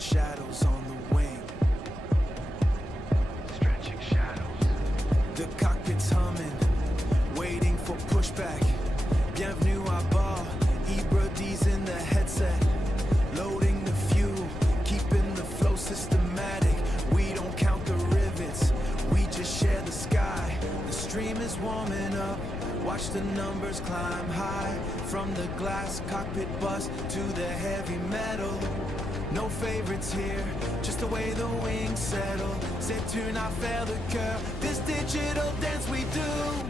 shadows on the wing. Stretching shadows. The cockpit's humming, waiting for pushback. Bienvenue à bord, Ibradi's in the headset. Loading the fuel, keeping the flow systematic. We don't count the rivets, we just share the sky. The stream is warming up, watch the numbers climb high. From the glass cockpit bus to the heavy metal. No favorites here, just the way the wings settle. C'est une affaire de cœur, this digital dance we do.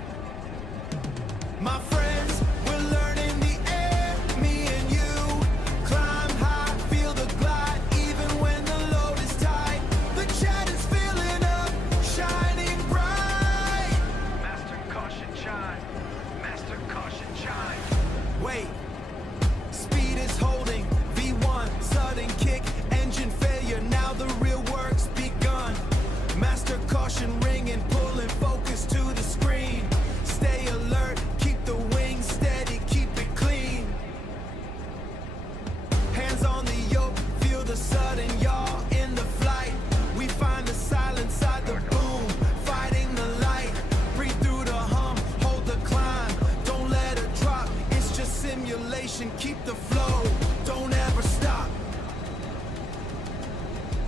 My friends, we're learning the air, me and you. Climb high, feel the glide, even when the load is tight. The chat is filling up, shining bright. Master caution chime, master caution chime. Wait, speed is holding, V1, sudden kick, engine failure, now the real work's begun. Master caution ringing, pulling focus to the screen. Stay alert, keep the wings steady, keep it clean. Hands on the yoke, feel the sudden yaw in the flight. We find the silence side the boom, fighting the light. Breathe through the hum, hold the climb, don't let it drop. It's just simulation, keep the flow, don't ever stop.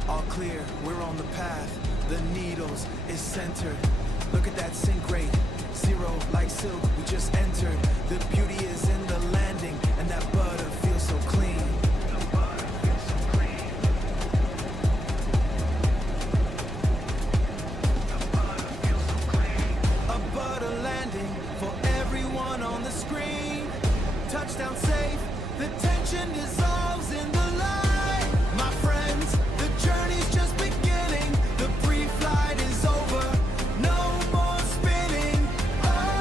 All clear, we're on the path, the needles is centered. Look at that sync rate, zero like silk, we just entered. The beauty is in the landing, and that butter feels so clean. The butter feels so clean. The butter feels so clean. A butter landing for everyone on the screen. Touchdown safe, the tension dissolves in the light. My friends, the journey's just beginning. The pre-flight is over, no more spinning. Oh,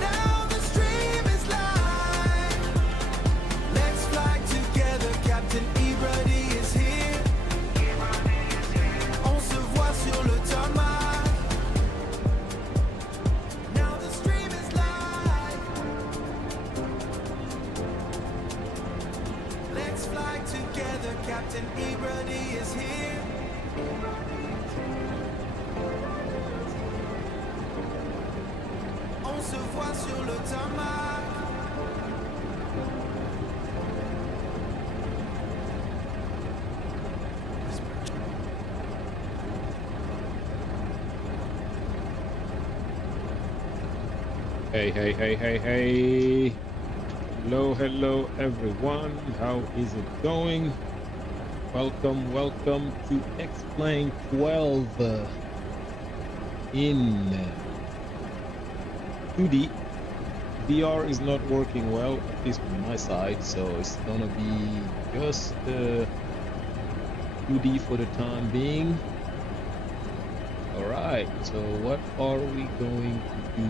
now the stream is live. Let's fly together, Captain Ibradi is here. On se voit sur le tarmac. Now the stream is live. Let's fly together, Captain Ibradi is here. On se voit sur le tarmac. Hey, hey, hey, hey, hey. Hello, hello, everyone. How is it going? Welcome, welcome to X-Plane 12 in 2D. VR is not working well, at least on my side, so it's gonna be just 2D for the time being. Alright, so what are we going to do?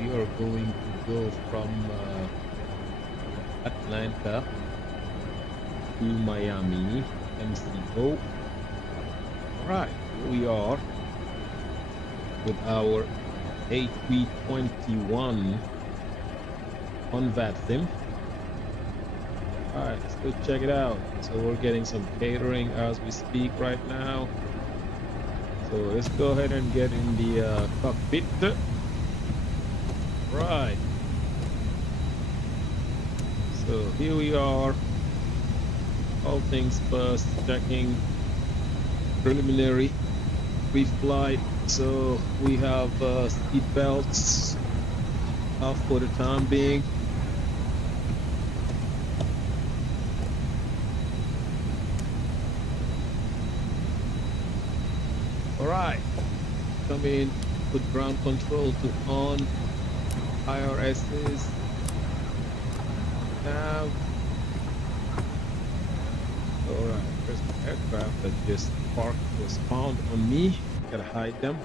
We are going to go from Atlanta to Miami, MCO. Alright, here we are with our A321 on VATSIM. Alright, let's go check it out. So we're getting some catering as we speak right now. So let's go ahead and get in the cockpit. Right. So here we are. All things first, checking preliminary pre-flight. So we have seat belts off for the time being. Alright, come in, put ground control to on, IRSs, nav. Alright, there's the aircraft that just parked, was found on me, gotta hide them.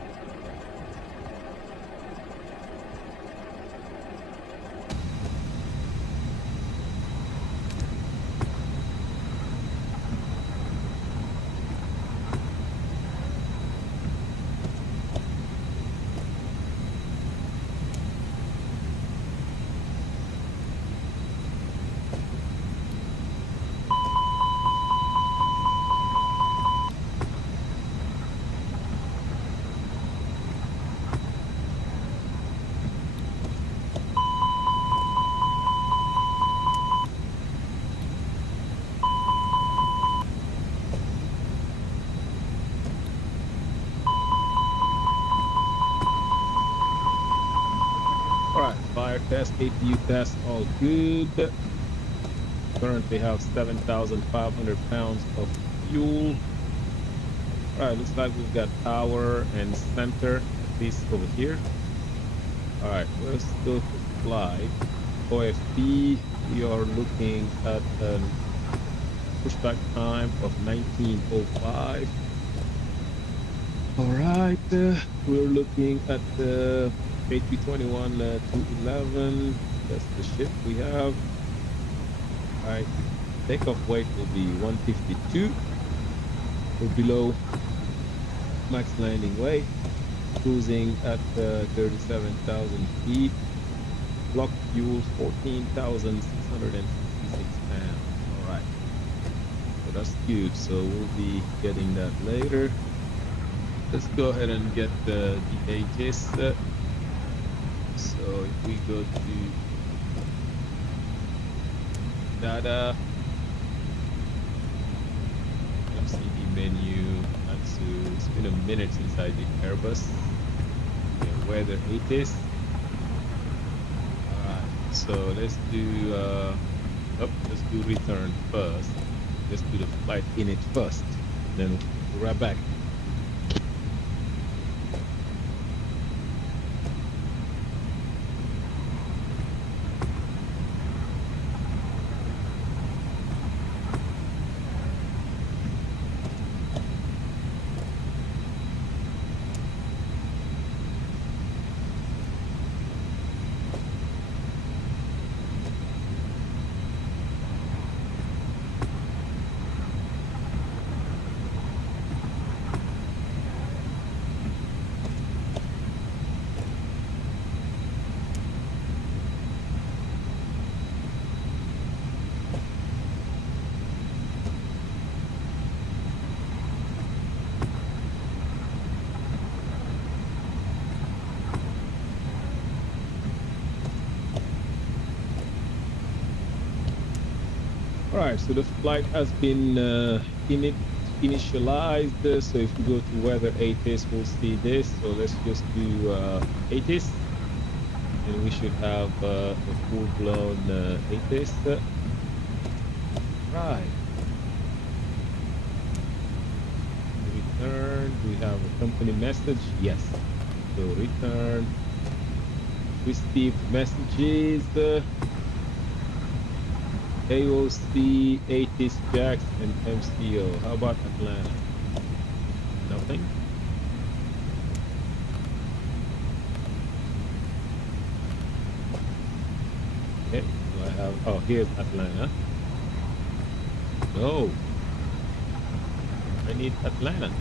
test, APU test, all good. Currently have 7,500 pounds of fuel. All right, looks like we've got power and center, at least over here. All right, let's go to flight. OFP, we are looking at a pushback time of 19:05. All right, we're looking at the A321 211. That's the ship we have. All right, takeoff weight will be 152. We're below max landing weight, cruising at 37,000 feet. Block fuel 14,666 pounds. All right, so that's good. So we'll be getting that later. Let's go ahead and get the ATIS. So if we go to data, MCD menu, it's been a minute since I did Airbus. Yeah, weather ATIS. All right, so let's do let's do return first. Let's do the flight init first, then we'll be right back. All right, so the flight has been initialized. So if we go to weather ATIS, we'll see this. So let's just do ATIS, and we should have a full-blown ATIS. Right. Return. Do we have a company message? Yes. So return. Received messages. AOC, ATIS, Jax, and MCO. How about Atlanta? Nothing? Okay, do I have, oh, here's Atlanta. No. I need Atlanta.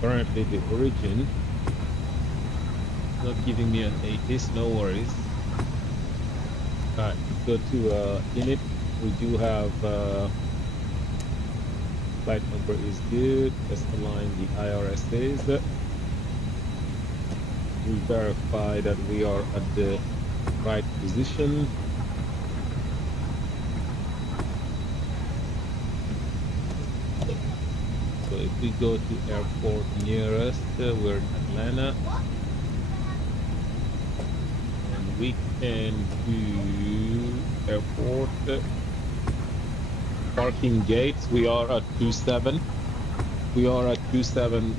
Currently the origin not giving me an ATIS, no worries. Alright, go to init. We do have flight number is good. Let's align the IRSs. We verify that we are at the right position. So if we go to airport nearest, we're in Atlanta, and we can do airport parking gates. We are at 27. We are at 27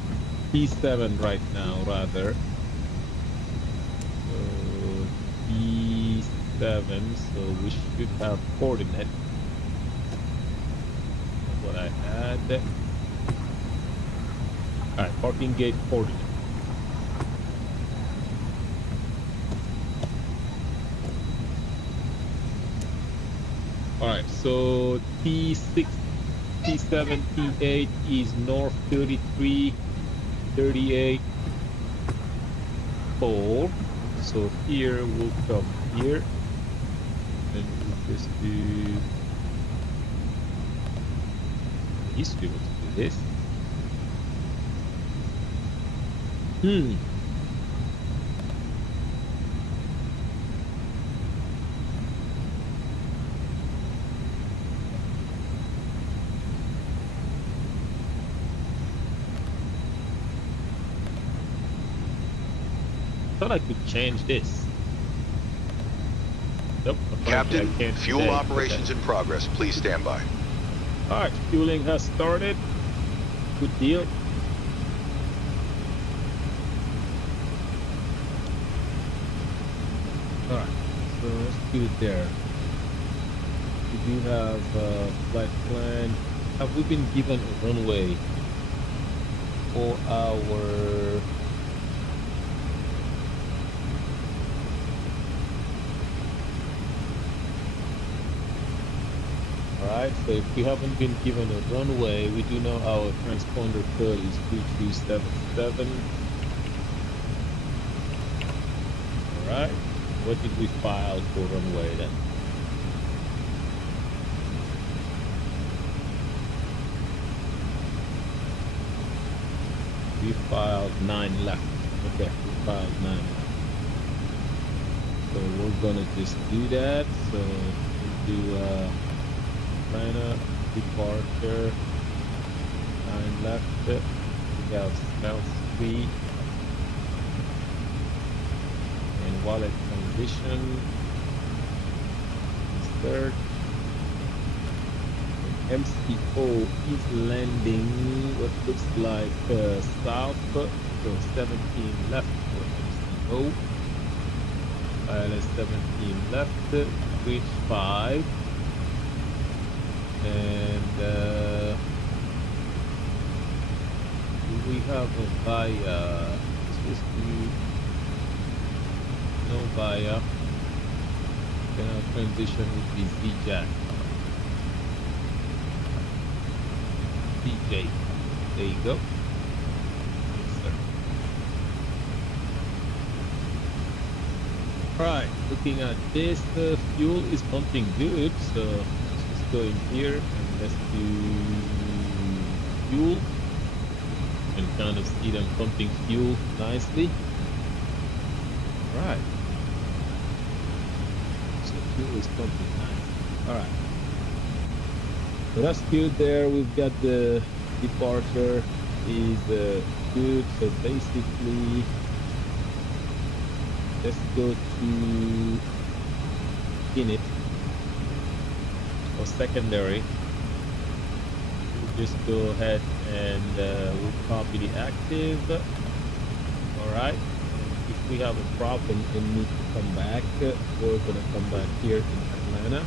P7 right now, rather. So P7. So we should have coordinate. That's what I had. Alright, parking gate coordinate. Alright, so T6, T7, T8 is north 33, 38, 4. So here we'll come here. And we'll just do history. Let's do this. thought I could change this. Nope. Apparently Captain, I can't fuel today. operations in progress. Please stand by. All right, fueling has started. Good deal. All right, so let's do it there. We do have flight plan. Have we been given a runway for our? Alright, so if we haven't been given a runway, we do know our transponder code is 2277. Alright, what did we file for runway then? We filed 9 left. Okay, we filed 9 left. So we're gonna just do that. So we'll do China, departure, 9 left. We have South Street and wallet condition is third. And MCO is landing what looks like south, so 17 left for MCO. ILS 17 left, reach 5. And we have a via, no via, then our transition would be Z-Jack. DJ, there you go. Yes, sir. Right, looking at this, fuel is pumping good, so go in here and let's do fuel and kind of see them pumping fuel nicely. Right, so fuel is pumping nice. All right, so that's good there. We've got the departure is good, so basically let's go to init or secondary. We'll just go ahead and we'll copy the active. All right, and if we have a problem and need to come back, we're gonna come back here in Atlanta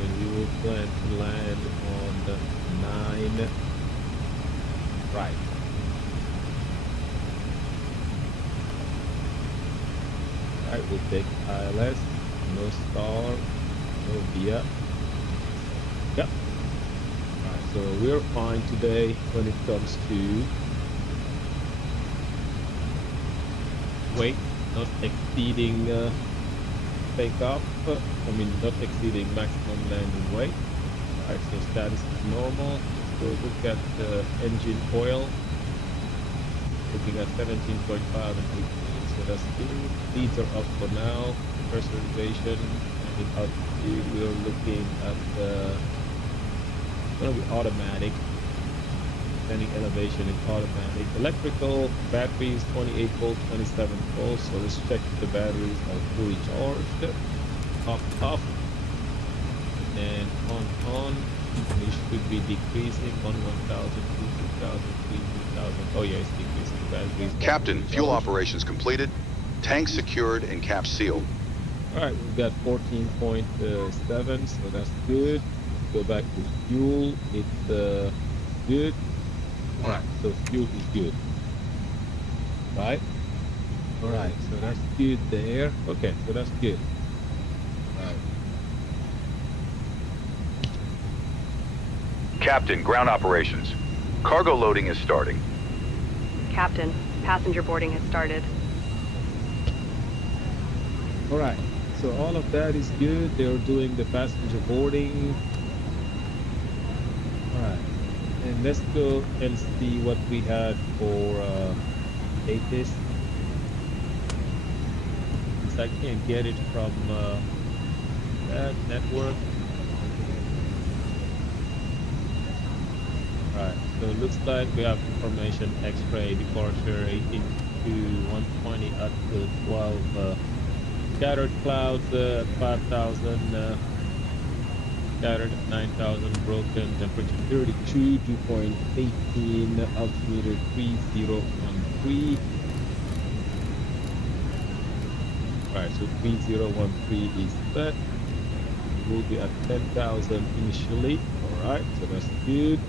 and we will plan to land on the 9 right. Alright, we'll take ILS. No star, no via. Yep. Alright, so we're fine today when it comes to weight, not exceeding takeoff. Not exceeding maximum landing weight. Alright, so status is normal. So look at the engine oil. Looking at 17.5 and 18, so that's good. These are up for now. Pressurization and in altitude we're looking at gonna be automatic. Landing elevation is automatic. Electrical batteries 28 volts, 27 volts. So let's check if the batteries are fully charged. Off, and on. We should be decreasing on 1,000, 2,000, 3,000. Oh yeah, it's decreasing. Batteries. Captain, fuel operations completed. Tanks secured and caps sealed. Alright, we've got 14.7, so that's good. Let's go back to fuel. It's good. Alright, so fuel is good. Right? Alright, so that's good there. Okay, so that's good. Alright. Captain, ground operations. Cargo loading is starting. Captain, passenger boarding has started. Alright, so all of that is good. They're doing the passenger boarding. Alright, and let's go and see what we had for ATIS. Since I can't get it from that network. Alright, So it looks like we have information X-ray departure 18 to 120 at 12. Scattered clouds at 5,000. Scattered at 9,000. Broken temperature 32, 2.18. Altimeter 3013. Alright, so 3013 is set. We'll be at 10,000 initially. Alright, so that's good.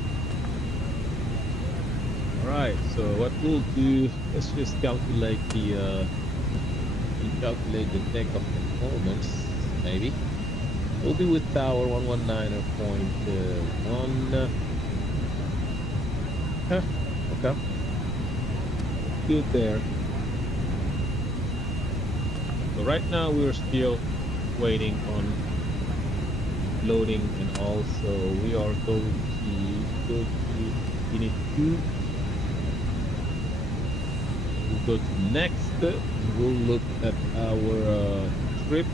Alright, so what we'll do, let's just calculate the takeoff performance, maybe. We'll be with tower 119.1. Okay. Good there. So right now we're still waiting on loading, and also we are going to go to unit 2. We'll go to next. We'll look at our trip.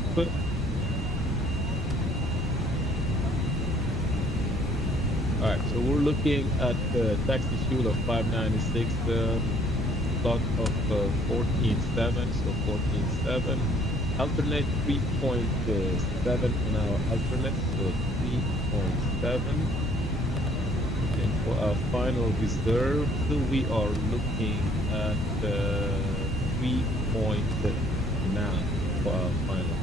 Alright, so we're looking at taxi fuel of 596, slot of 14.7, so 14.7. Alternate 3.7 on our alternate, so 3.7. And for our final reserve, we are looking at 3.9 for our final.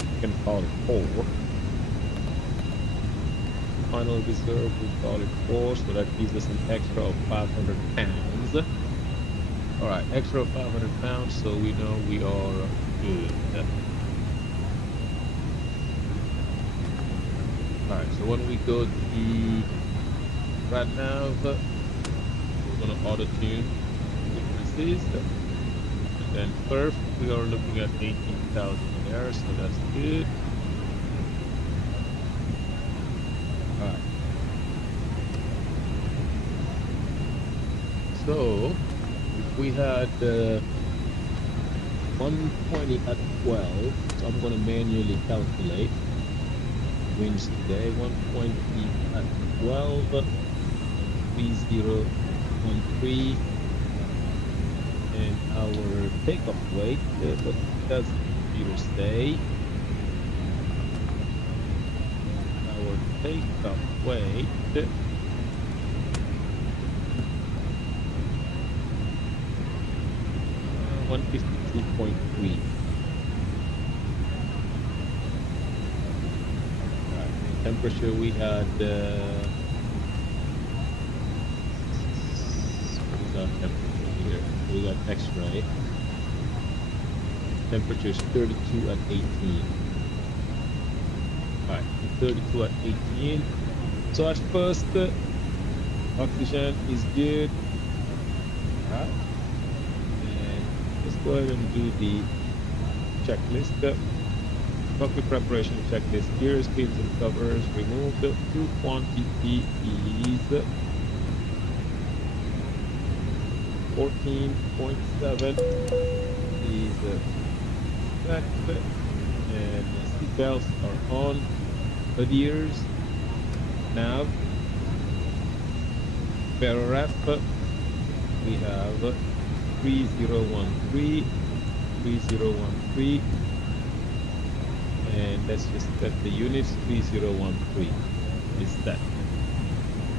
You can call it 4. Final reserve, we call it 4, so that gives us an extra of 500 pounds. Alright, extra of 500 pounds, so we know we are good. Alright, so when we go to right now, we're going to auto tune frequencies. And then perf, we are looking at 18,000 there, so that's good. Alright. So, if we had 120 at 12, so I'm going to manually calculate winds today. 120 at 12, 3013, and our takeoff weight, what does the computer say? Our takeoff weight 152.3. Right. Temperature we had what is our temperature here? We got X-ray. Temperature is 32 at 18. Alright, 32 at 18. So at first, oxygen is good. Alright. And let's go ahead and do the checklist. Cockpit preparation checklist. Gears, pins, and covers removed. Fuel quantity is 14.7 is set, and seat belts are on. Adheres, nav, pararef, we have 3013, 3013, and let's just set the units. 3013 is set.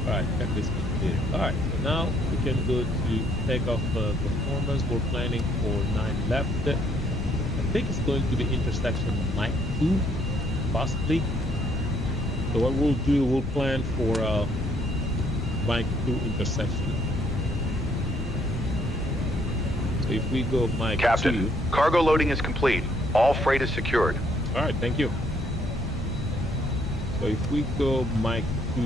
Alright, checklist completed. Alright, so now we can go to takeoff performance. We're planning for 9 left. I think it's going to be intersection Mike 2, possibly. So what we'll do, we'll plan for Mike 2 intersection. So if we go Mike Captain, 2. cargo loading is complete. All freight is secured. Alright, thank you. So if we go Mike 2.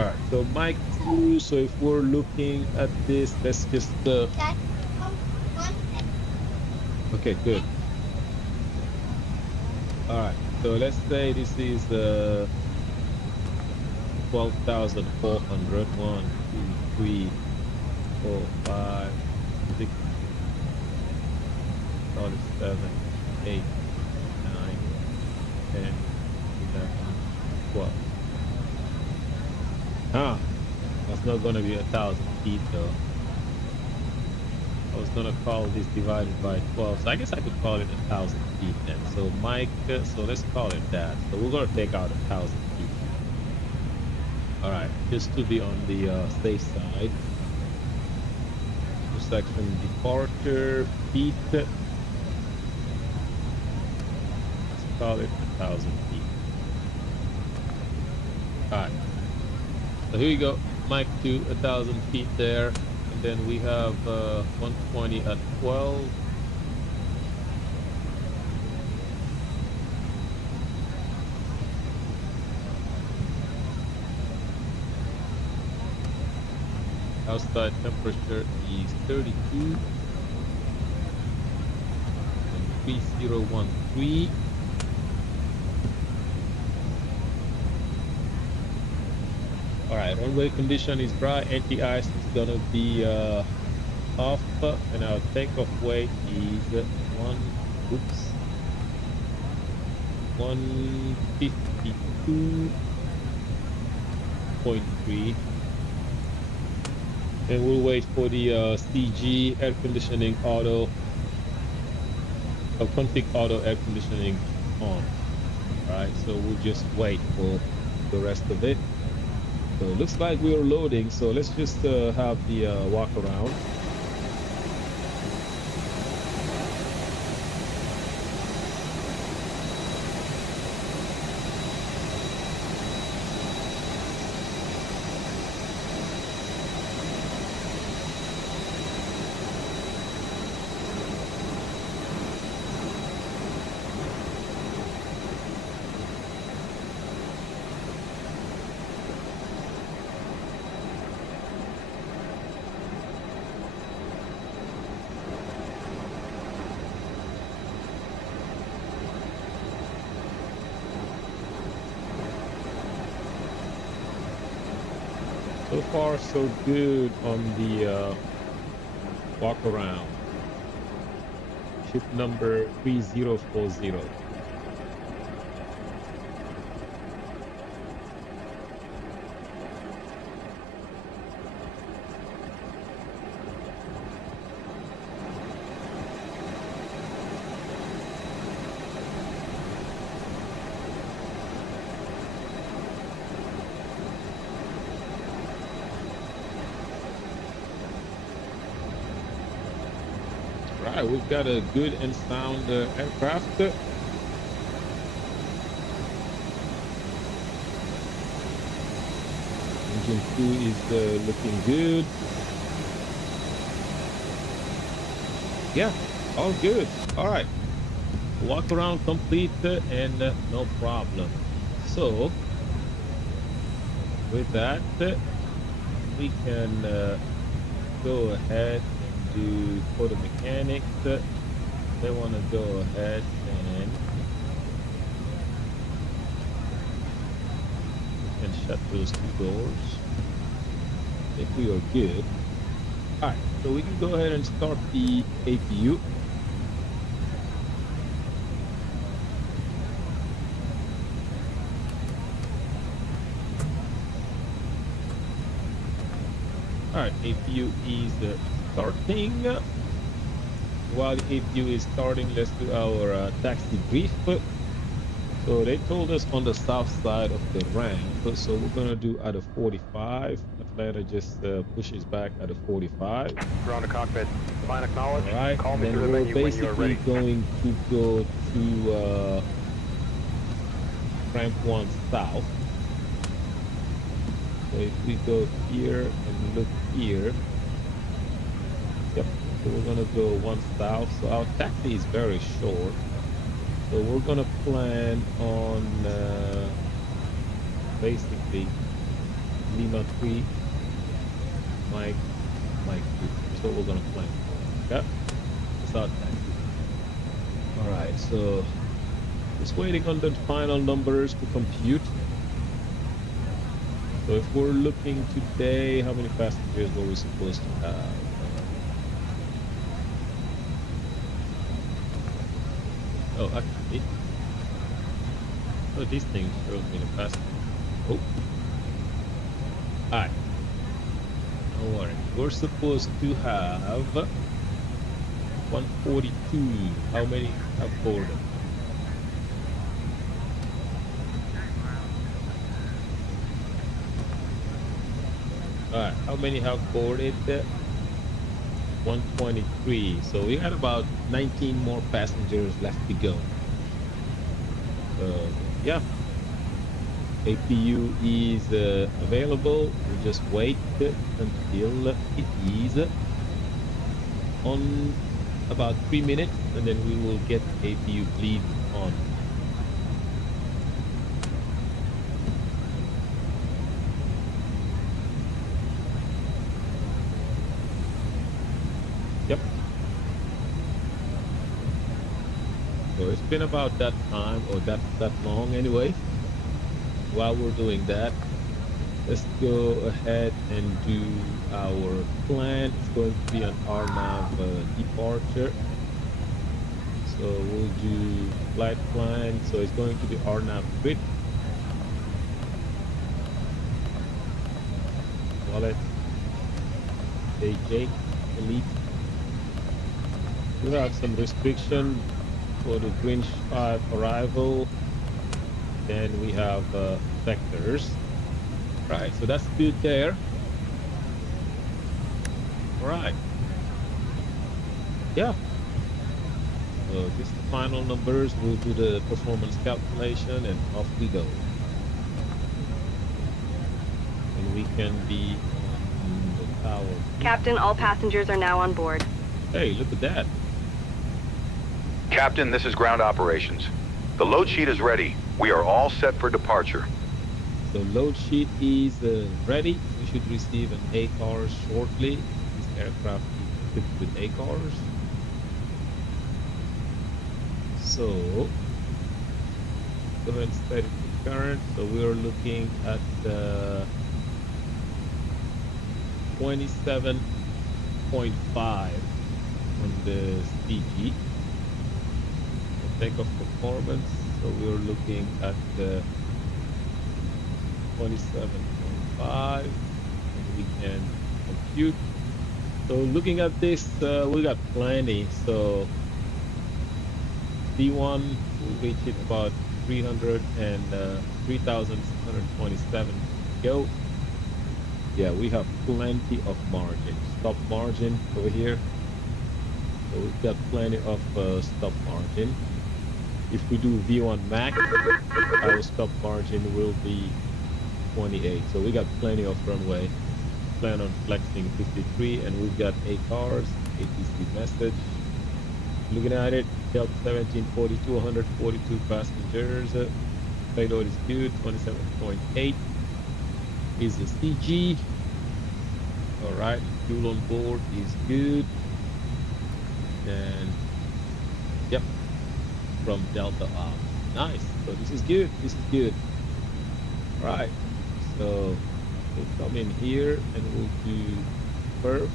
Alright, so Mike 2, so if we're looking at this, let's just okay, good. Alright, so let's say this is 12,400. 1, 2, 3, 4, 5, 6, call it 7, 8, 9, 10, 11, 12. Ah, that's not gonna be 1,000 feet though. I was gonna call this divided by 12, so I guess I could call it 1,000 feet then. So Mike, so let's call it that. So we're gonna take out 1,000 feet. All right, just to be on the safe side. Section departure feet. Let's call it 1,000 feet. All right. So here we go. Mike to 1,000 feet there, and then we have 120 at 12. Outside temperature is 32 and 3013. All right, runway condition is dry. Anti-ice is gonna be off, and our takeoff weight is 152.3. And we'll wait for the CG air conditioning auto, config auto air conditioning on. All right, so we'll just wait for the rest of it. So it looks like we're loading, so let's just have the walk around. So far, so good on the walk around. Ship number 3040. Right, we've got a good and sound aircraft. Engine 2 is looking good. Yeah, all good. All right, walk around complete and no problem. So with that, we can go ahead do for the mechanics. They want to go ahead and shut those two doors if we are good. All right, so we can go ahead and start the APU. All right, APU is starting. While the APU is starting, let's do our taxi brief. So they told us on the south side of the ramp, so we're gonna do at a 45. Atlanta just pushes back at a 45. Ground to cockpit. Fine, acknowledge. All right, Call and me then through the we're menu when you are basically ready. going to go to ramp 1 south. So if we go here and look here, yep, so we're gonna go 1 south. So our taxi is very short. So we're gonna plan on basically Lima 3, Mike 2. That's what we're gonna plan for. Okay, that's our taxi. All right, so just waiting on the final numbers to compute. So if we're looking today, how many passengers were we supposed to have? Oh, actually, oh, this thing shows me the fast. Oh, alright. Don't worry. We're supposed to have 142. How many have boarded? Alright, how many have boarded? 123. So we got about 19 more passengers left to go. Yeah, APU is available. We just wait until it is on about 3 minutes, and then we will get APU bleed on. Yep. So it's been about that time, or that long anyway. While we're doing that, let's go ahead and do our plan. It's going to be an RNAV departure. So we'll do flight plan. So it's going to be RNAV grid. Wallet. AJ Elite. We have some restriction for the Green 5 arrival. Then we have vectors. Right, so that's good there. All right. Yeah. So this is the final numbers. We'll do the performance calculation and off we go. And we can be on the tower. Captain, all passengers are now on board. Hey, look at that. Captain, this is ground operations. The load sheet is ready. We are all set for departure. So load sheet is ready. We should receive an ACARS shortly. This aircraft is equipped with ACARS. So go ahead and set it to current. So we are looking at 27.5 on the CG. Takeoff performance. So we are looking at 27.5, and we can compute. So looking at this, we got plenty. So D1 will reach it about 3,627 go. Yeah, we have plenty of margin. Stop margin over here. So we've got plenty of stop margin. If we do V1 max, our stop margin will be 28. So we got plenty of runway. Plan on flexing 53, and we've got ACARS, ATC message. Looking at it, Delta 1742, 142 passengers. Payload is good, 27.8 is the CG. All right, fuel on board is good. And yep, from Delta out. Nice. So this is good. This is good. All right. So we'll come in here and we'll do perf.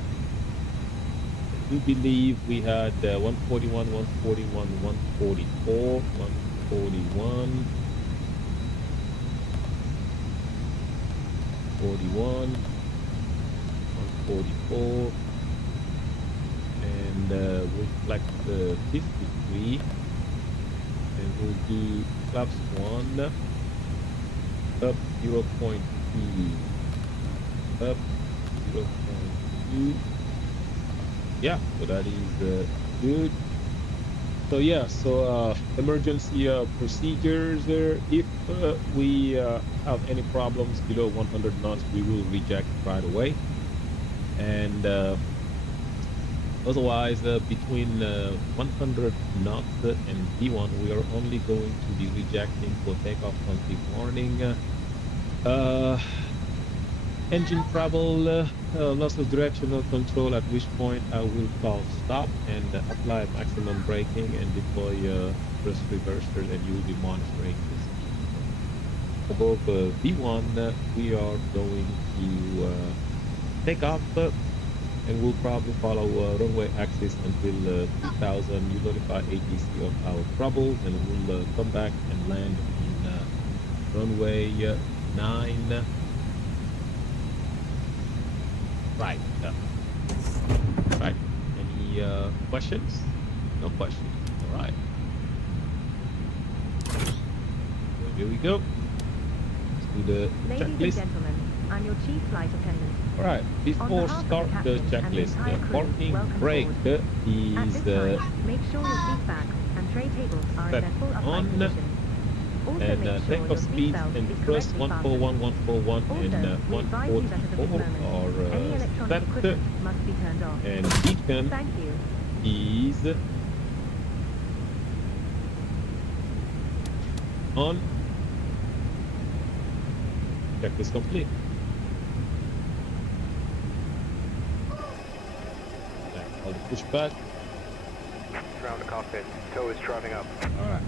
I do believe we had 141, 141, 144, 141, 41, 144. And we'll flex the 53, and we'll do flaps 1 up 0.2, up 0.2. Yeah, so that is good. So yeah, so emergency procedures there. If we have any problems below 100 knots, we will reject right away. And otherwise, between 100 knots and V1, we are only going to be rejecting for takeoff on warning. Engine trouble, loss of directional control, at which point I will call stop and apply maximum braking and deploy thrust reversers, and you will be monitoring this. Above V1, we are going to take off and we'll probably follow runway axis until 2000. You notify ATC of our troubles, and we'll come back and land on runway 9 right. Right. Any questions? No questions. All right. So here we go. Let's do the Ladies and checklist. gentlemen, I'm your chief flight attendant. All right. Before behalf of the start the captain and the checklist, entire the crew, parking welcome brake aboard. At is this time, make sure your seat backs and tray tables are in set their full upright on, position. Also and make sure takeoff your speeds seatbelt and is thrust correctly 141, 141, Also, and we advise you that at this 144 moment, are any electronic set, equipment must be turned off. and beacon Thank you. is on. Checklist complete. All the pushback. Surround the cockpit. Tow is driving up. All right.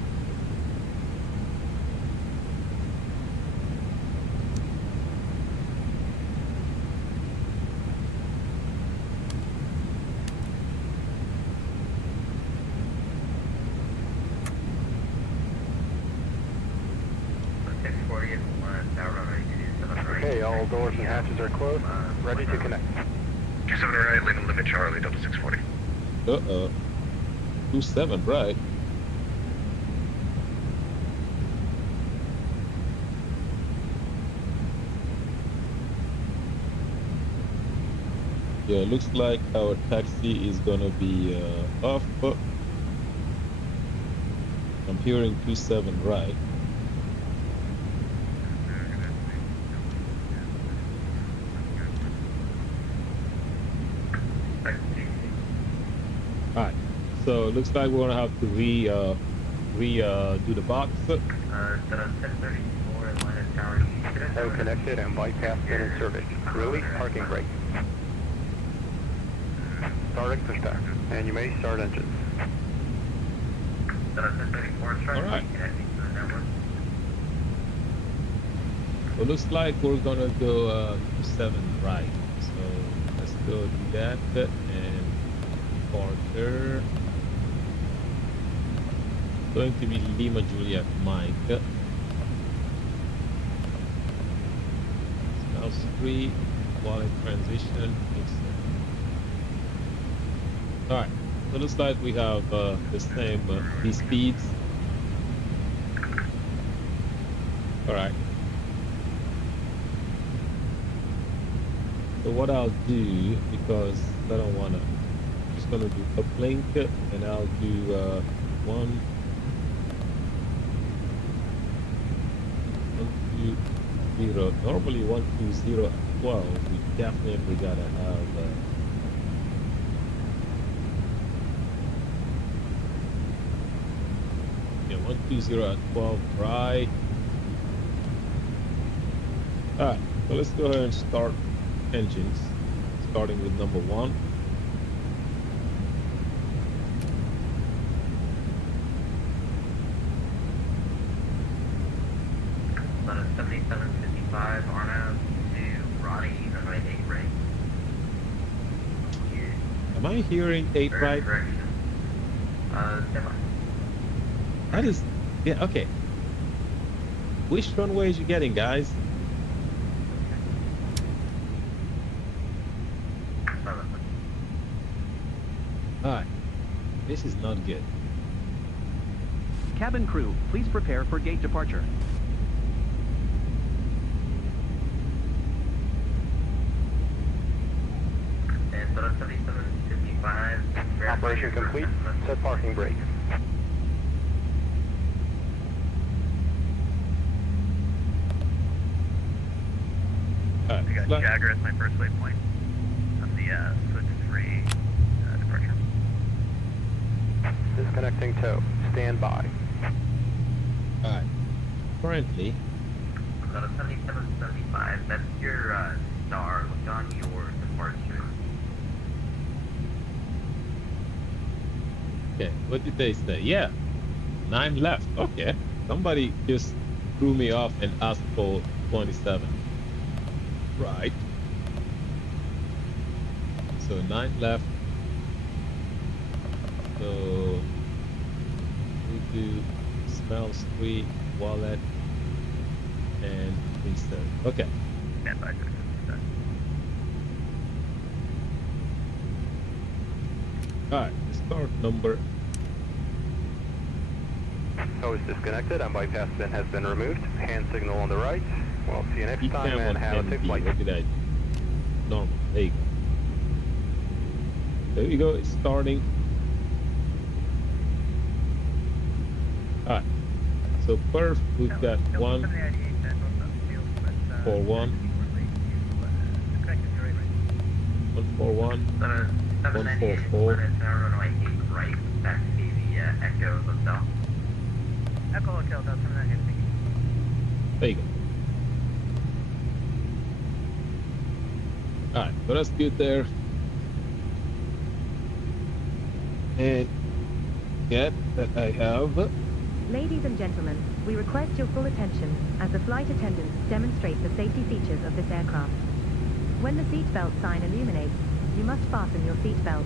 Okay, all doors and hatches are closed. Ready to connect. 27 right, landing limit Charlie, double 640. 27, right? Yeah, looks like our taxi is gonna be off. I'm hearing 27, right? Alright, so it looks like we're gonna have to do the box. Tow connected and bypass been in service. Release parking brake. Starting pushback. And you may start engines. Alright. So it looks like we're gonna go 27 right. So let's go do that and departure. Going to be Lima Juliet Mike. Now free while in transition. Alright, so it looks like we have the same these speeds. Alright. So what I'll do, because I don't wanna, I'm just gonna do uplink and I'll do 120. Normally 120 at 12. We definitely gotta have yeah, 120 at 12, right? Alright, so let's go ahead and start engines, starting with number 1. About a 7755 Arnav to Roddy, runway 8 right. Am I hearing 8 right? Correction. Semi. That is, yeah, okay. Which runway is you getting, guys? Alright, this is not good. Cabin crew, please prepare for gate departure. And so 7755. Operation complete. Set parking brake. Alright, I got like- Jagger as my first waypoint on the switch 3 departure. Disconnecting tow. Stand by. Alright. Currently, About a 7775. That's your star. Look on your departure. okay, what did they say? Yeah, 9 left. Okay, somebody just threw me off and asked for 27. Right. So 9 left. So we do smell street, wallet, and insert. Okay. Stand by for set. Alright, start number. Hose disconnected and bypass pin has been removed. Hand signal on the right. We'll see you next Keep time cam on and have a safe MD. flight. What did I do? Normal. There you go. There you go. It's starting. Alright. So first we've got 141, 141, 144. Runway 8 right, back to the Echo Hotel. Echo Hotel, Delta 78. There you go. Alright, so that's good there. And get that I have. Ladies and gentlemen, we request your full attention as the flight attendants demonstrate the safety features of this aircraft. When the seatbelt sign illuminates, you must fasten your seatbelt.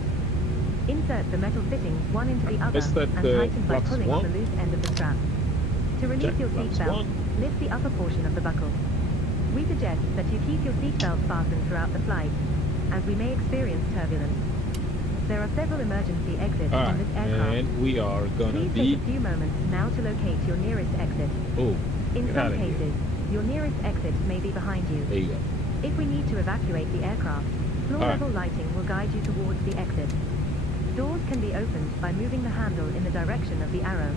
Insert the metal fittings one into the other Is that and tighten by box pulling one? on the loose end of the strap. To release Check your box seatbelt, one. lift the upper portion of the buckle. We suggest that you keep your seatbelt fastened throughout the flight, as we may experience turbulence. There are several emergency exits on Alright, this aircraft. and we are gonna Please be. take a few moments now to locate your nearest exit. Oh, In get some outta here. cases, your nearest exit may be behind you. There you go. If we need to evacuate the aircraft, floor-level lighting will guide you towards the exit. Doors can be opened by moving the handle in the direction of the arrow.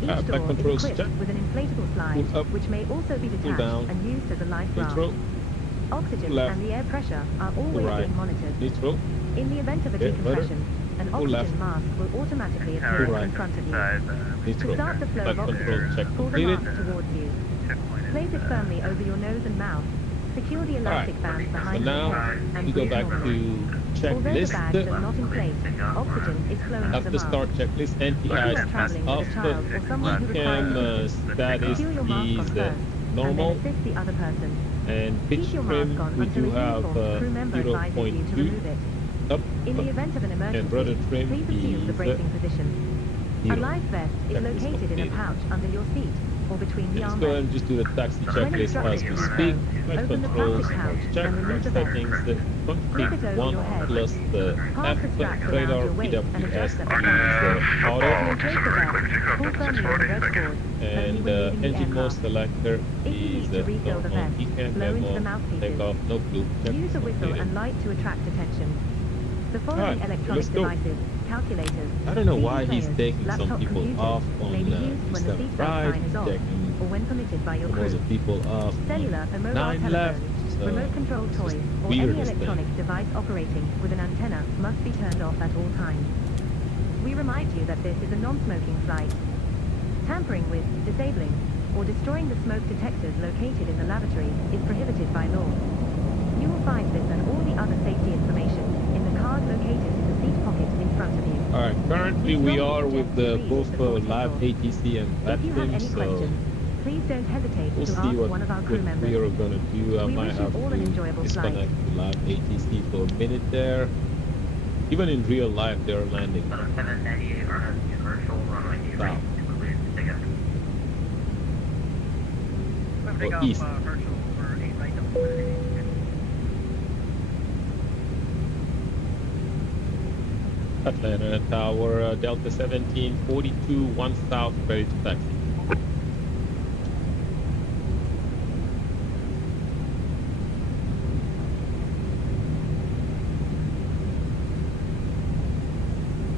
Each Back door is controls equipped check. with an inflatable slide, Pull up, which may also be detached down. and used as a life raft. Neutral, Oxygen left, and the air pressure are always right. being monitored. neutral, In the event of a Okay, decompression, an Pull oxygen left. mask will automatically Pull appear right. in front of you. neutral. To start the flow Back of control oxygen, check pull the completed. mask towards you. Checkpoint is Place it firmly over your nose and mouth. Secure the elastic bands So behind your now head and we go breathe back normally. to Although the checklist. bag does not inflate, oxygen is flowing to the After mask. start checklist, If you anti-ice are is traveling with a off. child or someone who Cam requires status secure your mask on is first, and normal, then assist the other person. and pitch Keep your trim mask on we until do a have uniformed crew member advises you to 0.2 remove it. up, In the event of an and rudder emergency, trim please assume the is bracing position. A 0. life vest is Checklist located in a completed. pouch under your seat or between the Let's go ahead armrests. and just do the taxi When checklist instructed as to we do speak. so, Flight open the controls, plastic pouch check and remove the settings, vest. the Slip config it over 1 your head. plus the Pass the strap around radar your waist and PWS adjust at the is front. auto, To replace the vest, pull firmly on the rest cord, and only when leaving the engine mode aircraft. selector If you need is to refill the on vest, ECAM blow into the demo, mouthpieces. take off, no blue, check Use a whistle completed. and light to attract attention. The following Alright, electronic let's go. devices, calculators, I don't know CD why he's players, taking some laptop people computers off on may be used when the Eastern seatbelt Pride, sign is off, taking or when permitted by your some crew. other people off Cellular on and mobile 9 left, telephones, so remote control it's toys, just or weird any as electronic thing. device operating with an antenna must be turned off at all times. We remind you that this is a non-smoking flight. Tampering with, disabling, or destroying the smoke detectors located in the lavatory is prohibited by law. You will find this and all the other safety information in the card located in the seat pocket in front of you. Alright, currently we are with the both live If ATC and you have VATSIM, any so questions, please don't hesitate we'll to see ask what one of our crew we members. are gonna do. I We might wish you have all an to enjoyable flight. disconnect the live ATC for a minute there. Even in real life, they're landing. 798 RS commercial runway 8 right, includes ticket. We'll take off east. virtual for 8 right, double 788. Atlanta Tower, Delta 1742, 1 south, ready to taxi.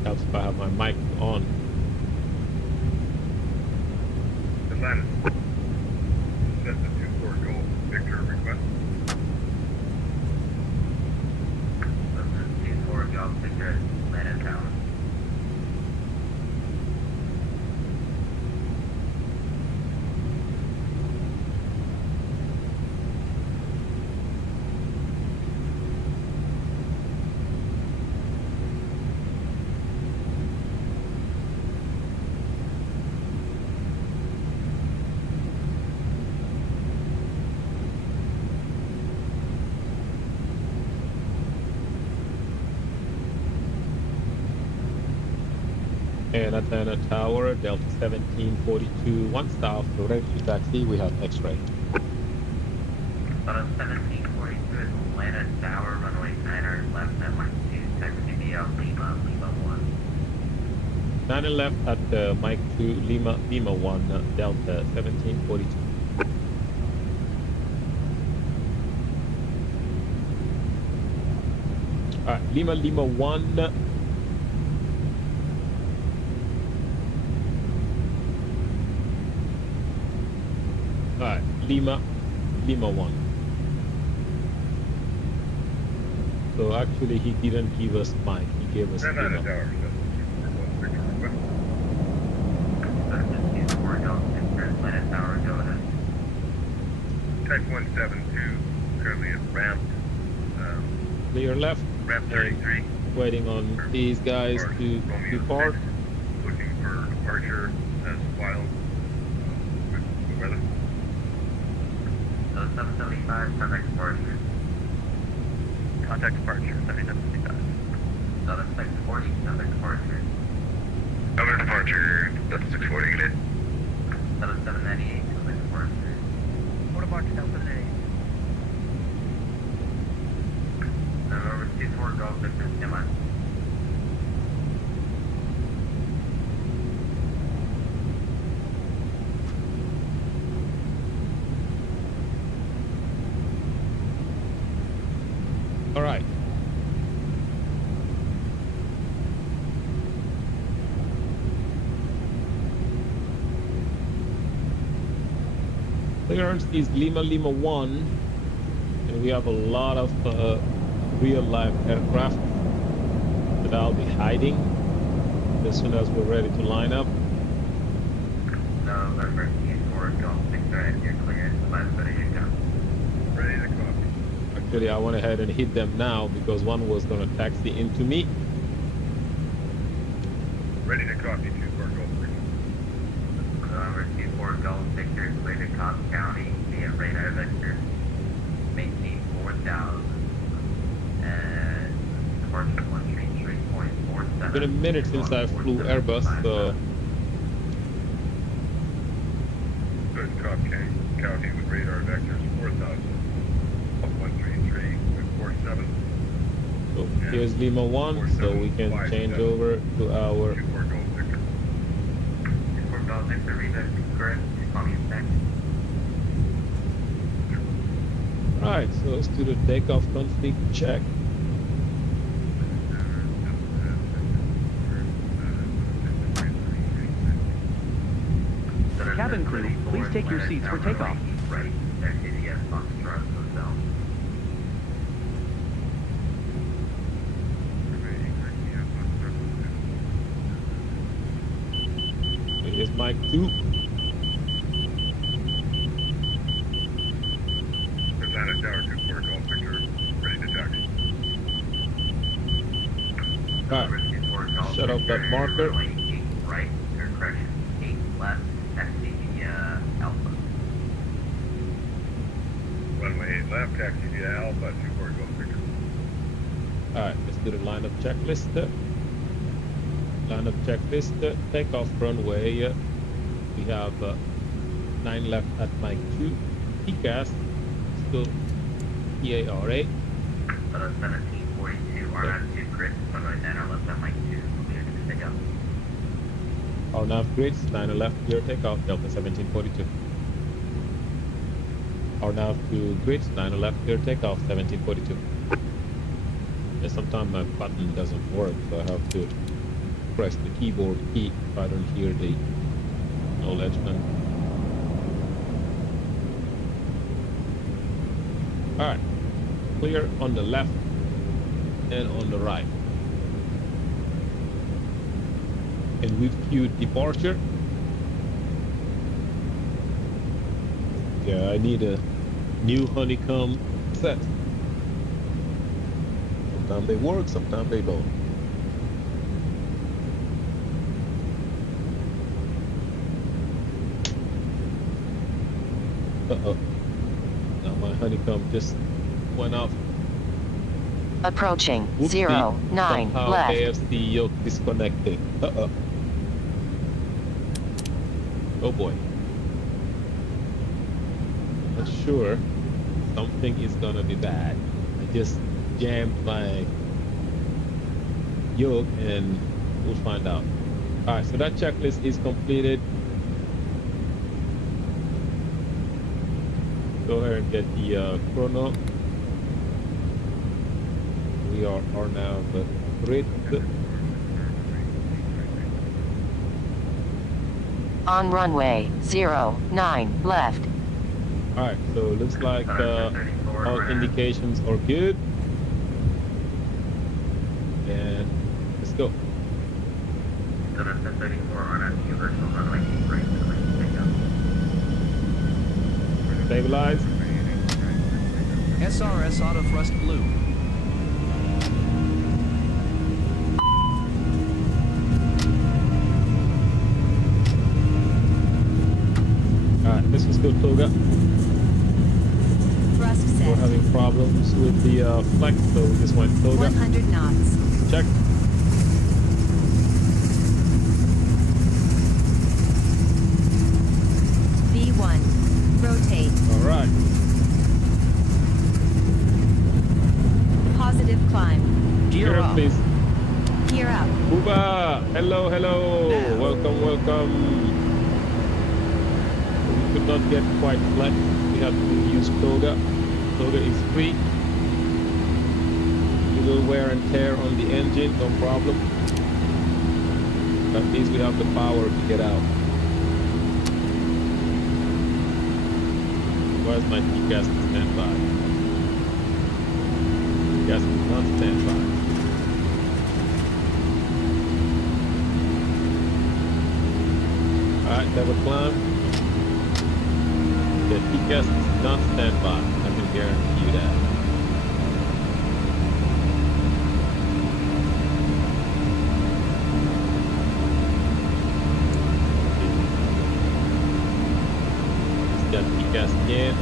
Helps if I have my mic on. Atlanta. That's a 2-4 goal. Victor request. This is 2-4 Golf Victor Atlanta Tower. Antenna Tower, Delta 1742, 1 south, ready to taxi. We have X-ray. Delta 1742 is Atlanta Tower, runway 9 left at Mike 2, taxi via Lima, Lima 1. 9 and left at Mike 2, Lima, Lima 1, Delta 1742. All right, Lima, Lima 1. All right, Lima, Lima 1. So actually, he didn't give us Mike. He gave us Lima. That's 24 Delta Victor, Atlanta Tower, go ahead. Type 172, currently at ramp, Clear left. ramp 33. Waiting on these guys to depart. Looking for departure as filed with the weather. So 775, contact departure. Contact departure, 7755. Delta 640, contact departure. Over departure, Delta 640, get it. Delta 798, contact departure. Quarter mark, Delta 8. November 24 Golf Victor, stand by. All right. Clearance is Lima, Lima 1, and we have a lot of real-life aircraft that I'll be hiding as soon as we're ready to line up. November 24 Golf Victor, and your clearance, last bit of your count. Ready to copy. Actually, I went ahead and hit them now because one was going to taxi into me. Ready to copy, 2 for Golf November 24 Golf Victor, clear to Cobb County via radar vector. Maintain 4,000. And departure 133.47. It's been a minute since I flew Airbus, so Good, Cobb County with radar vectors 4,000. 133.47. here's Lima 1, so we can change over to our 2 for Golf Victor. 24 Golf Victor, read correct. Call me back. Right, so let's do the takeoff config check. Cabin crew, please take your seats for takeoff. Right, ATL Foxtrot Hotel. Here's Mike 2. Atlanta Tower 2 for Golf Victor, ready to taxi. Alright, shut off that marker. Right, or correction, 8 left, taxi via Alpha. Runway 8 left, taxi via Alpha, 2 for Golf Victor. Alright, let's do the lineup checklist. Lineup checklist, takeoff runway. We have 9 left at Mike 2. PCAS, still EARA. 1742, R92 grid, runway 9 left at Mike 2, clear to take out. Our nav grids, 9 left, clear takeoff, Delta 1742. Our nav to grids, 9 left, clear takeoff, 1742. And sometimes my button doesn't work, so I have to press the keyboard key if I don't hear the acknowledgement. Alright, clear on the left and on the right. And we've queued departure. Yeah, I need a new honeycomb set. Sometimes they work, sometimes they don't. Uh-oh. Now my honeycomb just went off. Approaching Whoopsie. 09 Somehow left. AFC yoke disconnected. Uh-oh. Oh boy. Not sure. Something is gonna be bad. I just jammed my yoke and we'll find out. Alright, so that checklist is completed. Go ahead and get the chrono. We are now the grid. On runway 09 left. Alright, so looks like all indications are good. And let's go. Southern 1034 on a universal runway 8 right, takeoff. Stabilize. SRS auto thrust blue. Alright, this was good, Toga. Thrust set. We're having problems with the flex, so we just went Toga. 100 knots. Check. V1. Rotate. Alright. Positive climb. Gear up. please. Gear up. Booba! Hello, hello! Now. Welcome, welcome. We could not get quite flat. We have to use Toga. Toga is free. Little wear and tear on the engine, no problem. At least we have the power to get out. Where's my gas to stand by? Gas is not stand by. Alright, double climb. The gas is not stand by. I can guarantee you that. Got gas again.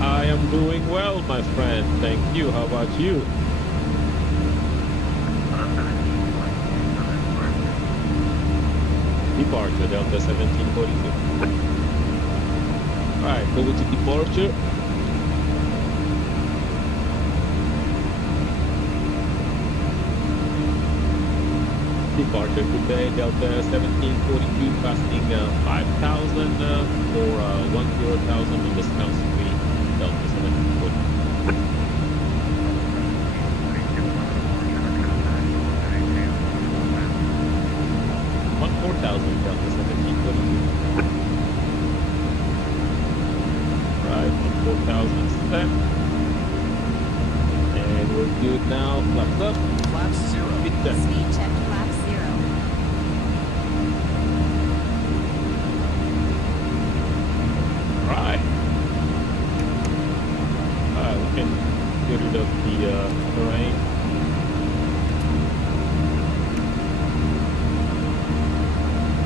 I am doing well, my friend. Thank you. How about you? Departure, Delta 1742. Alright, over to departure. Departure today, Delta 1742, passing 5,000 for 10,000 on the Scout Street, Delta 1742. 4,000 Delta 1742. Right, 4,000 set. And we're good now. Flaps up. Flaps 0. Hit that. Speed check flap 0. Right. We can get rid of the terrain.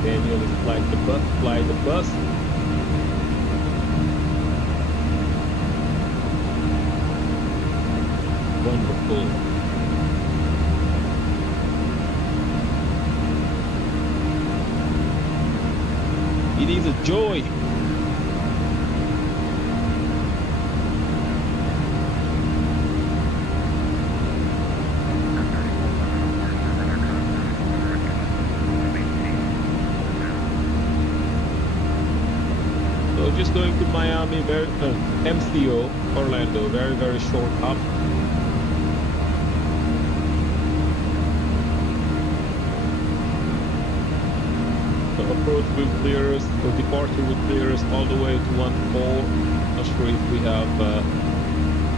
Manually fly the bus. Wonderful. It is a joy. So just going to Miami, MCO, Orlando, very short hop. The approach will clear us, the departure will clear us all the way to 14. Not sure if we have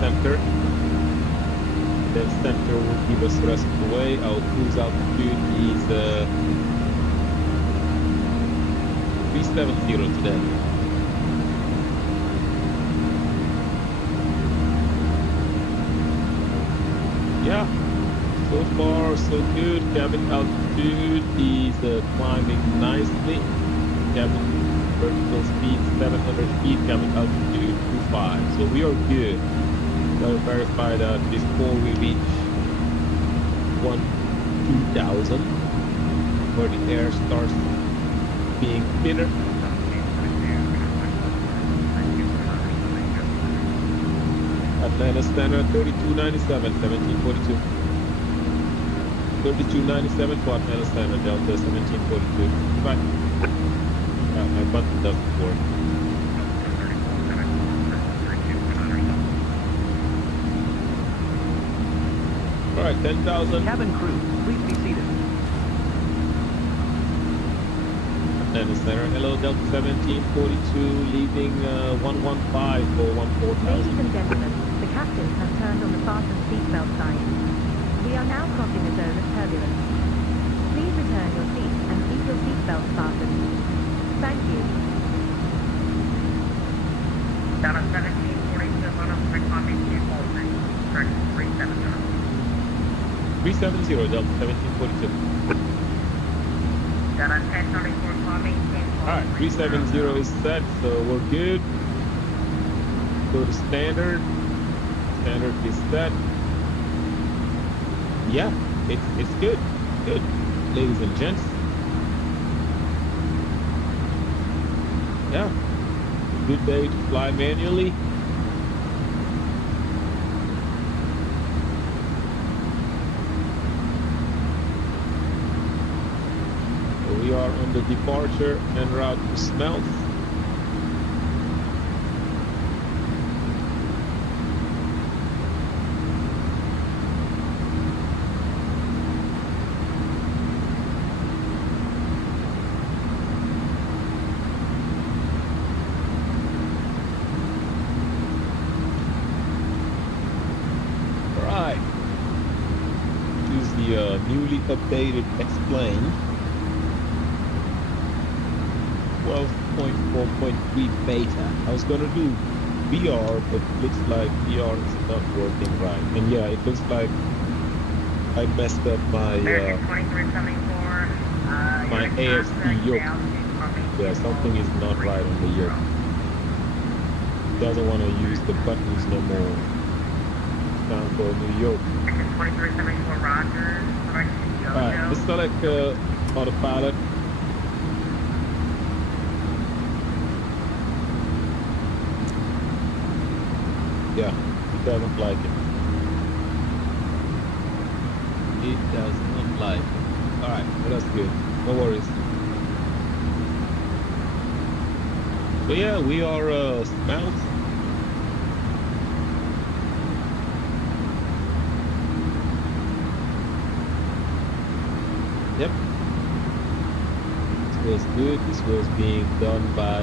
center. Then center will give us the rest of the way. Our cruise altitude is 370 today. Yeah, so far so good. Cabin altitude is climbing nicely. Cabin vertical speed 700 feet, cabin altitude 25. So we are good. Gotta verify that before we reach 21 2000, where the air starts being thinner. Atlanta Standard 3297, 1742. 3297 for Atlanta Standard, Delta 1742. Right. My button doesn't work. Alright, 10,000. Cabin crew, please be seated. Atlanta Center, hello, Delta 1742, leaving 115 for 14,000. Ladies and gentlemen, the captain has turned on the fasten seatbelt sign. We are now crossing a zone of turbulence. Please return your seat and keep your seatbelt fastened. Thank you. Dallas 1742, on a recording 243, correct 370. 370, Delta 1742. Dallas 1034, calling 10. Alright, 370 is set, so we're good. Go to standard. Standard is set. Yeah, it's good. Good. Ladies and gents. Yeah. Good day to fly manually. So we are on the departure en route to Smelt. Newly updated X-Plane 12.4.3 beta. I was gonna do VR, but it looks like VR is not working right. And yeah, it looks like I messed up my my AFC yoke. Yeah, something is not right on the yoke. It doesn't want to use the buttons no more. Time for a new yoke. 2374 Roger. Alright, let's select autopilot. Yeah, it doesn't like it. It does not like it. Alright, well, that's good. No worries. So yeah, we are Smelt. Yep. This was good. This was being done by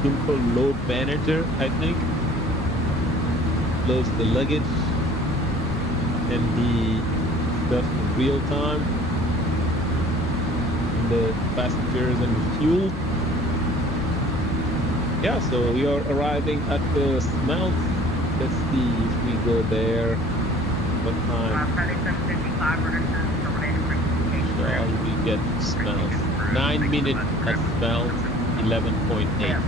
simple load manager, I think. Loads the luggage and the stuff in real time. And the passengers and the fuel. Yeah, so we are arriving at the Smelt. Let's see if we go there. What time? Shall we get Smelt? 9 minutes at Smelt, 11.8.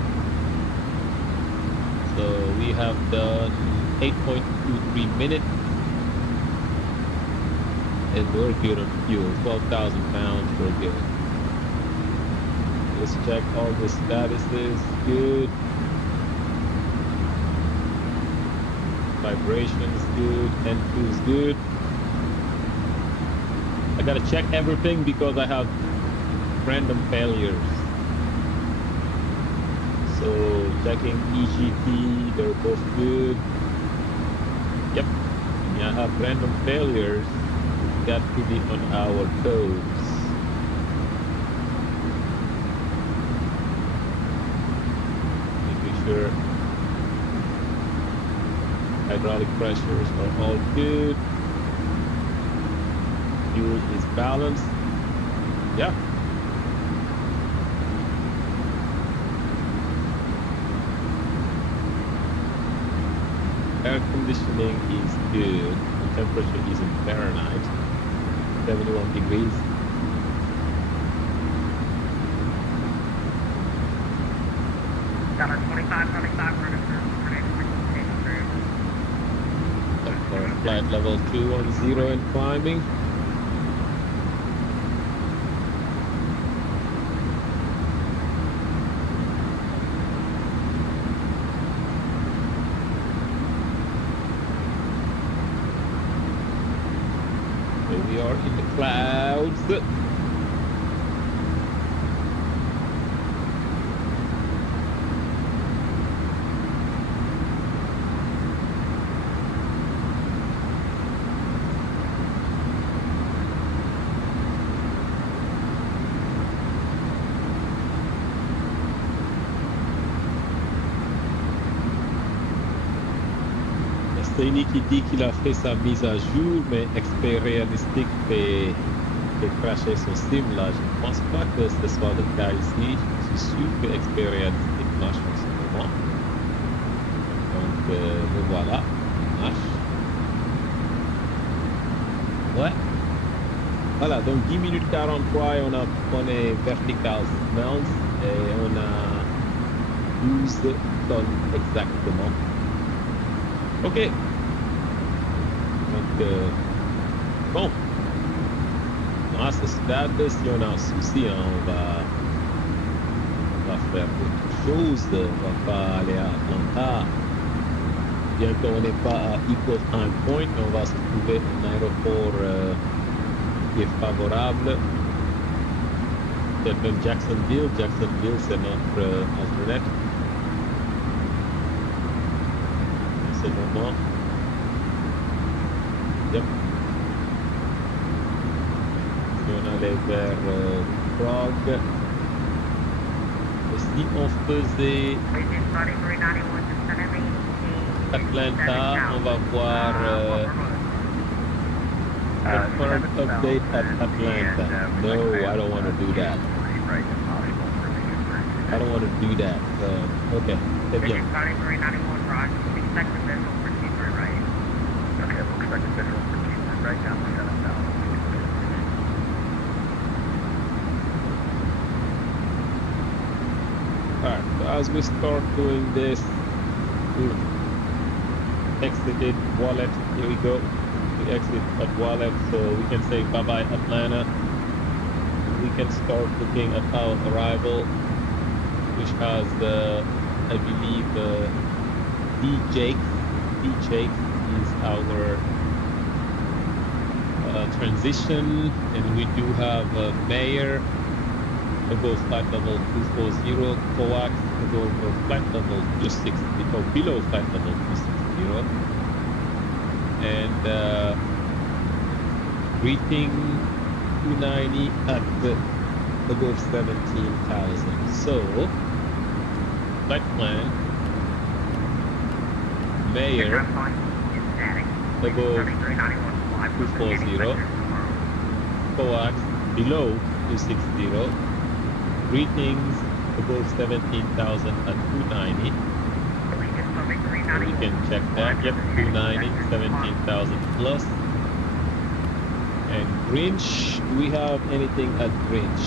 So we have done 8.23 minutes. And we're good on fuel, 12,000 pounds, we're good. Let's check all the statuses, good. Vibrations good, N2 is good. I gotta check everything because I have random failures. So checking EGT, they're both good. Yep, yeah, I have random failures. Got to be on our toes. Making sure hydraulic pressures are all good. Fuel is balanced. Yeah. Air conditioning is good. The temperature is in Fahrenheit, 71 degrees. $25.25 for the crew. Flight level 210 and climbing. We are in the clouds. Steny qui dit qu'il a fait sa mise à jour, mais XP réalistique fait crasher son sim là. Je ne pense pas que ce soit le cas ici. Je suis sûr que XP réalistique marche en ce moment. Donc me voilà, il marche. Ouais. Voilà, donc 10 minutes 43 et on est vertical smells et on a 12 tonnes exactement. Ok. Donc, bon. À ce stade, si on a un souci, hein, on va faire autre chose. On va pas aller à Atlanta. Bien qu'on n'est pas à Equal Time Point, on va se trouver un aéroport qui est favorable. Peut-être même Jacksonville. Jacksonville, c'est notre alternate. Ce moment. Yep. Si on allait vers Prague, et si on faisait Atlanta, on va voir confirm update at Atlanta. No, I don't want to do that. I don't want to do that. Okay, c'est bien. Expect a visual for Q3 right. Okay, we'll expect a visual for Q3 right down to 7,000. Alright, so as we start doing this, we've exited Wallet. Here we go. We exit at Wallet, so we can say bye-bye Atlanta. We can start looking at our arrival, which has I believe D. Jake is our transition, and we do have Mayor above flight level 240, coax above flight level 260, or below flight level 260, and reaching 290 at above 17,000. So, flight plan. Mayor above 240, coax below 260, readings above 17,000 at 290. We can check that. Yep, 290, 17,000 plus. And Grinch, do we have anything at Grinch?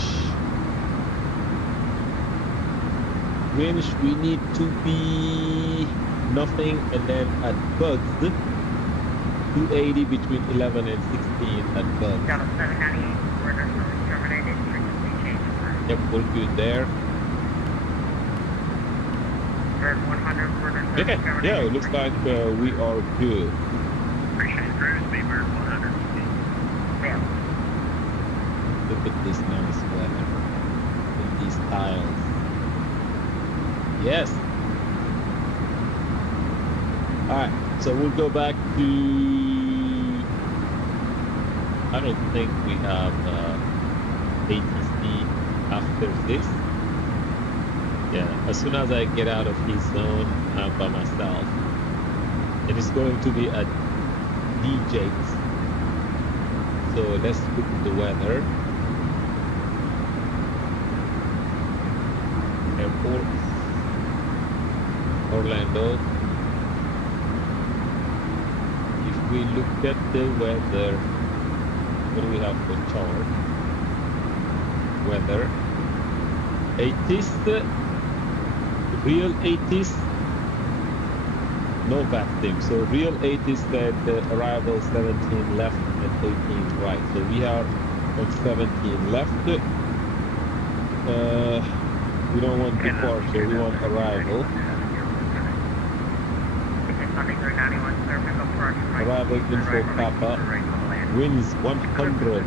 Grinch, we need to be nothing, and then at Bugs 280 between 11 and 16 at Bugs. Got a 798 order terminated, frequency changes. Yep, we're good there. Bird 100 order Okay, yeah, it looks like we are good. Appreciate it, Bruce. Be Bird 100. Yeah. Look at this nice weather with these tiles. Yes. Alright, so we'll go back to... I don't think we have ATC after this. Yeah, as soon as I get out of his zone, I'm by myself. It is going to be at DJ's. So let's look at the weather. Airport. Orlando. If we look at the weather, what do we have for chart? Weather. 80s, real 80s, No VATSIM. So real AT said arrival 17 left and 18 right. So we are on 17 left. We don't want departure, we want arrival. Arrival info Kappa. Winds 100.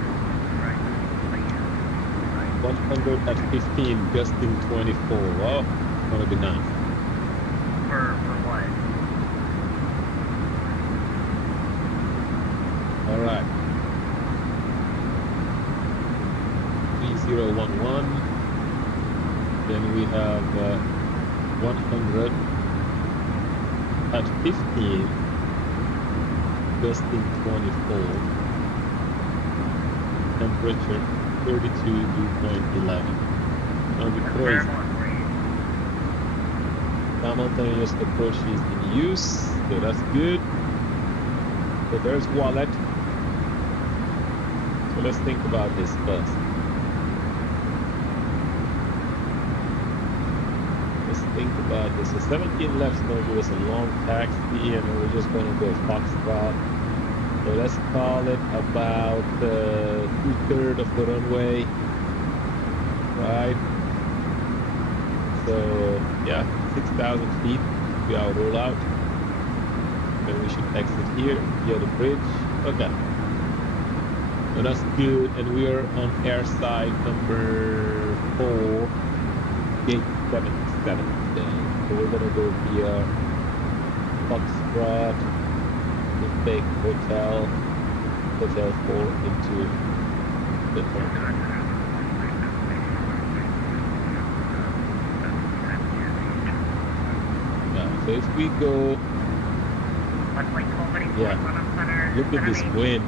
100 at 15, gusting 24. Wow, gonna be nice. For what? All right. 3011. Then we have 100 at 15, gusting 24. Temperature 32.11. Gonna be crazy. Simultaneous approach is in use, so that's good. So there's wallet. So let's think about this first. Let's think about this. So 17 left is going to give us a long taxi, and then we're just going to go Foxtrot. So let's call it about 2/3 of the runway, right? So yeah, 6,000 feet to our rollout. Then we should exit here via the bridge. Okay. So that's good, and we are on airside number 4, gate 77 today. So we're gonna go via Foxtrot, the big hotel 4 into the terminal. Yeah, so if we go, yeah, look at this wind.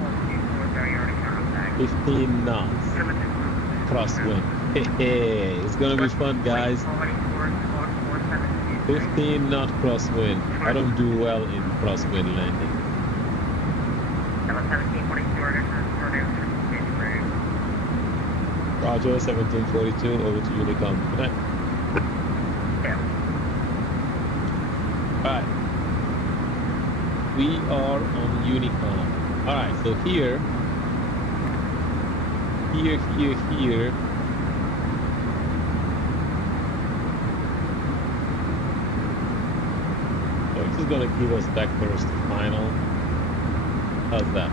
15 knots crosswind. Hey, it's gonna be fun, guys. 15 knot crosswind. I don't do well in crosswind landing. Roger, 1742, over to Unicom. Good night. Alright. We are on Unicom. Alright, so here. So this is gonna give us vectors to final. How's that?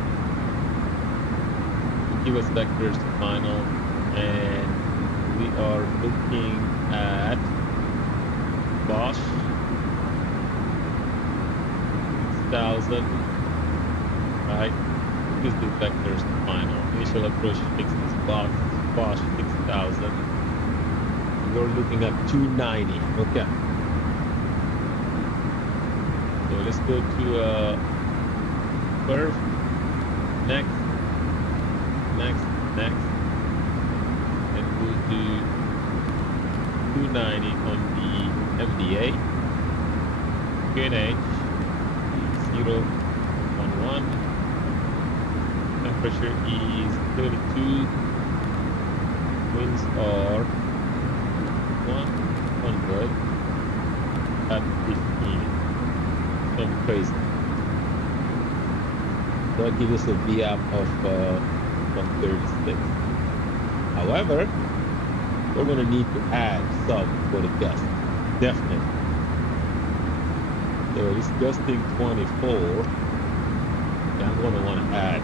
Give us vectors to final, and we are looking at Bosch 6,000. Right? Gives the vectors to final. Initial approach fixes Bosch 6,000. We're looking at 290. Okay. So let's go to curve. Next. And we'll do 290 on the MDA. QNH 011. Temperature is 32. Winds are 100 at 15. So crazy. That gives us a VAP of 136. However, we're going to need to add sub for the gust. Definitely. So this gusting 24. Yeah, I'm going to want to add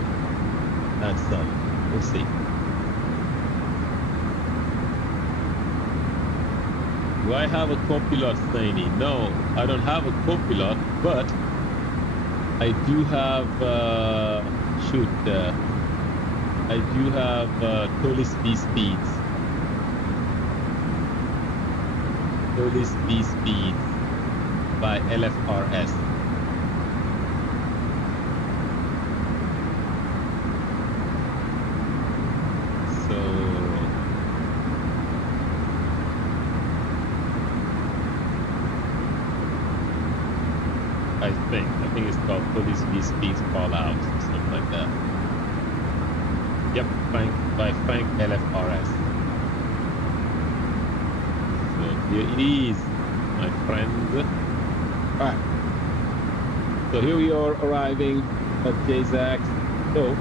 that sub. We'll see. Do I have a copilot, Saini? No, I don't have a copilot, but I do have I do have Toliss V speeds. Toliss V speeds by LFRS. So I think it's called Toliss V speeds call out, something like that. Yep, by Frank LFRS. So here it is, my friends. Alright. So here we are arriving at JZAX. So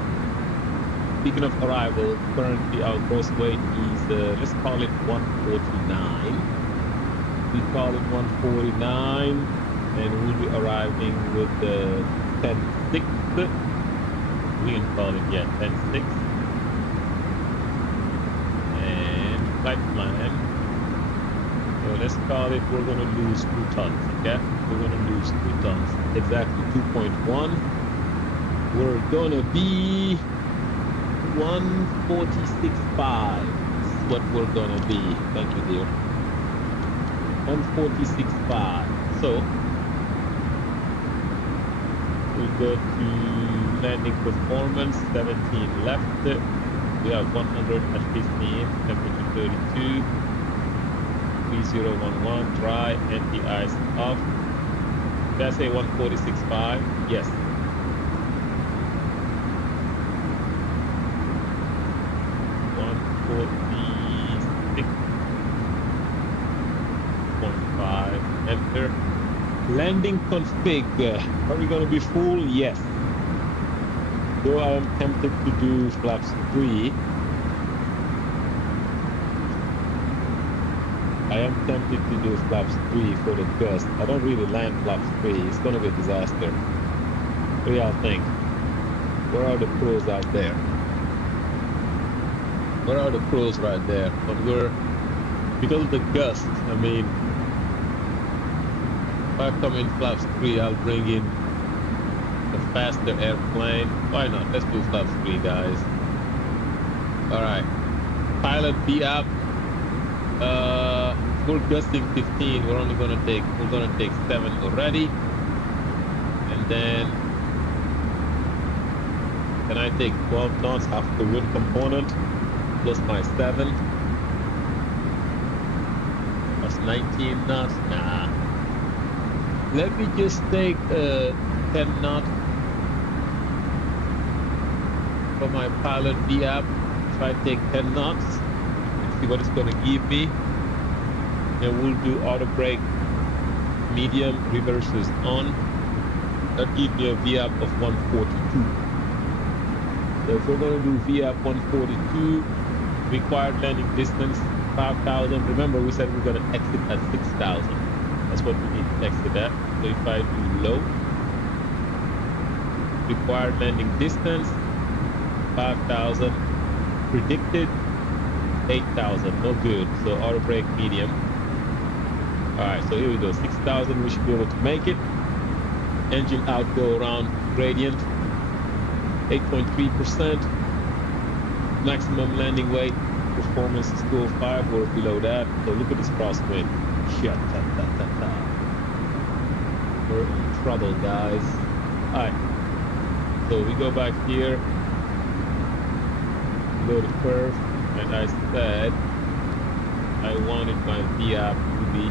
speaking of arrival, currently our gross weight is, let's call it 149. We call it 149, and we'll be arriving with the 10-6. We can call it, yeah, 10-6. And flight plan. So let's call it, we're gonna lose 2 tons, okay? We're gonna lose 2 tons, exactly 2.1. We're gonna be 146.5 is what we're gonna be. Thank you, dear. 146.5. So we go to landing performance, 17 left. We have 100 at 15, temperature 32, 3011, dry, anti-ice off. Did I say 146.5? Yes. 146.5. Enter. Landing config. Are we going to be full? Yes. Though I am tempted to do flaps 3. I am tempted to do flaps 3 for the gust. I don't really land flaps 3. It's going to be a disaster. What do y'all think? Where are the pros out there? Where are the pros right there? But we're, because of the gust, I mean, if I come in flaps 3, I'll bring in a faster airplane. Why not? Let's do flaps 3, guys. Alright. Pilot be up. We're gusting 15. We're gonna take 7 already. And then can I take 12 knots, half the wind component, plus my 7? That's 19 knots. Nah. Let me just take 10 knot for my pilot VAP. If I take 10 knots, see what it's gonna give me. Then we'll do auto brake, medium, reverses on. That gives me a VAP of 142. So if we're gonna do VAP 142, required landing distance 5,000. Remember, we said we're gonna exit at 6,000. That's what we need to exit at. So if I do low, required landing distance 5,000, predicted 8,000. No good. So auto brake medium. All right, so here we go. 6,000. We should be able to make it. Engine out, go around gradient. 8.3%. Maximum landing weight. Performance is 205. We're below that. So look at this crosswind. Shut ta. We're in trouble, guys. Alright. So we go back here. Go to curve. And I said I wanted my VAP to be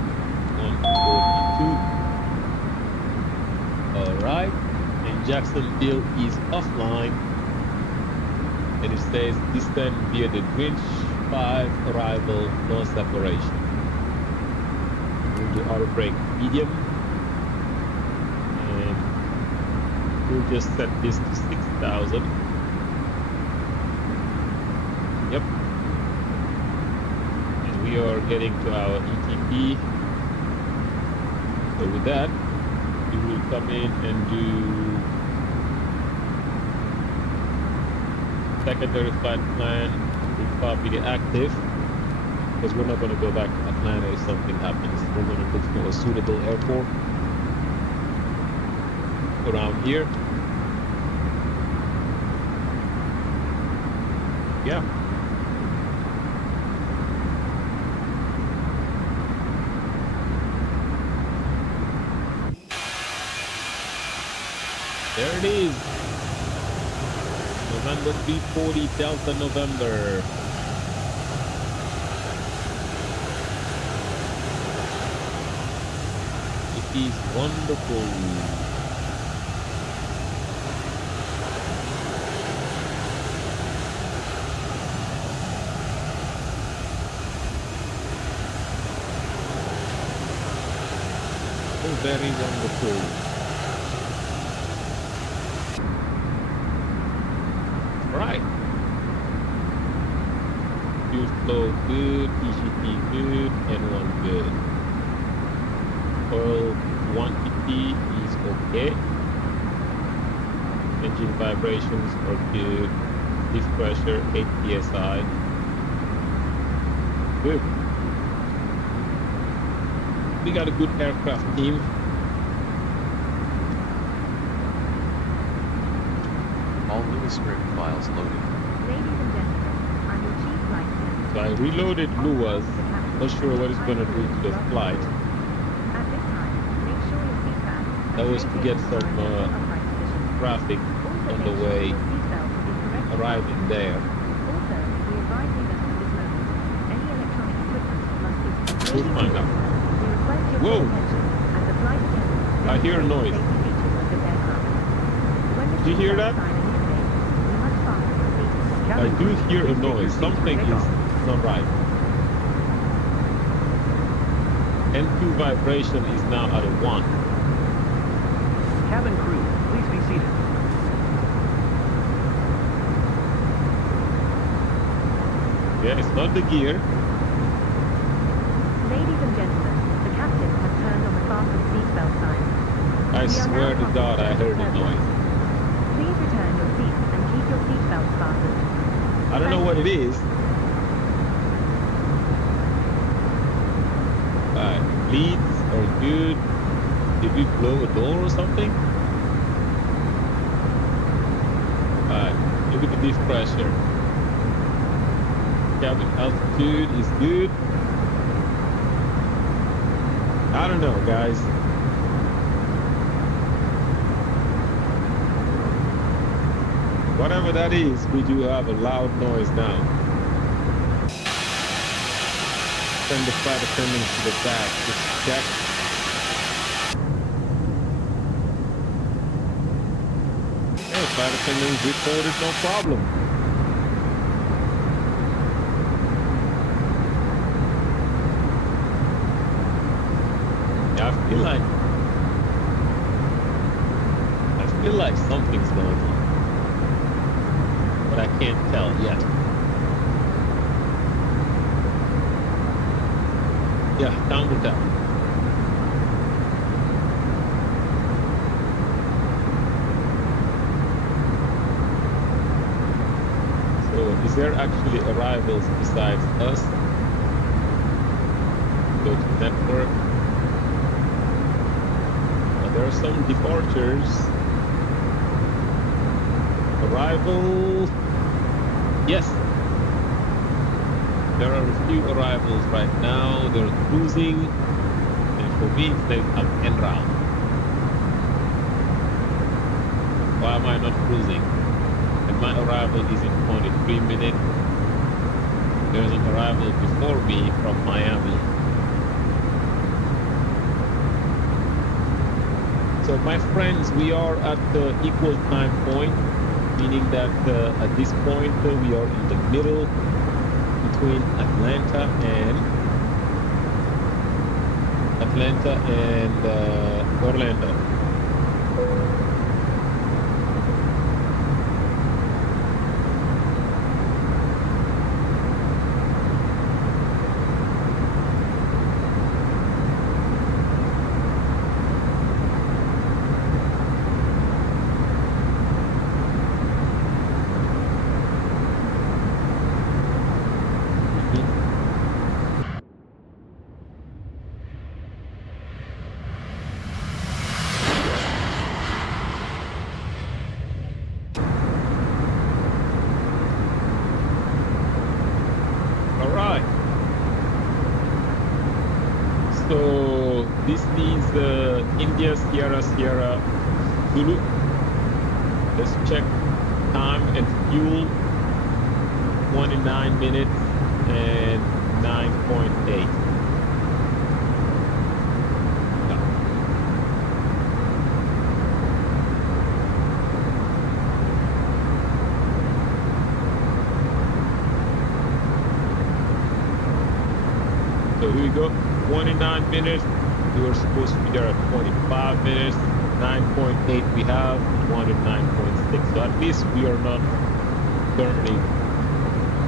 142. Alright. And Jacksonville is offline. And it says descend via the Greenwich 5 arrival, no separation. We'll do auto brake medium. And we'll just set this to 6,000. Yep. And we are getting to our ETP. So with that, we will come in and do secondary flight plan. We'll copy the active, because we're not going to go back to Atlanta if something happens. We're going to look for a suitable airport around here. Yeah. There it is. November 340 Delta November. It is wonderful. Oh, very wonderful. Right. Fuel flow good, EGT good, N1 good. Oil quantity is okay. Engine vibrations are good. Lift pressure 8 psi. Good. We got a good aircraft team. All Lewis script files loaded. Ladies and gentlemen, I'm your chief flight attendant. So I reloaded Luas. Not sure what it's gonna do to the flight. At this time, make sure your seat belts That was to get some traffic on the way arriving there. Also, we advise you that at this moment, any electronic equipment must be We'll find out. We request your Whoa. full attention as the flight attendant I hear a noise. safety features of this aircraft. When the Did you hear that? sign indicates, you must fasten your seat. I do hear a noise. Something is not right. N2 vibration is now at a 1. Cabin crew, please be seated. Yeah, it's not the gear. Ladies and gentlemen, the captain has turned on the fasten seatbelt sign. I swear to God, I heard a noise. Please return your seats and keep your seatbelts fastened. I don't know what it is. Leads are good. Did we blow a door or something? Look at the diff pressure. Cabin altitude is good. I don't know, guys. Whatever that is, we do have a loud noise now. Send the flight attendants to the back. Just check. Hey, flight attendants reported no problem. Yeah, I feel like something's going on, but I can't tell yet. Yeah, time will tell. So, is there actually arrivals besides us? Go to network. There are some departures. Arrival. Yes. There are a few arrivals right now. They're cruising. And for me, it's like I'm en route. Why am I not cruising? And my arrival is in 23 minutes. There's an arrival before me from Miami. So my friends, we are at the equal time point, meaning that at this point we are in the middle between Atlanta and Orlando. So this is India Sierra Zulu. Let's check time and fuel. 29 minutes and 9.8. So here we go. 29 minutes. We were supposed to be there at 25 minutes. 9.8 we have. 109.6. So at least we are not burning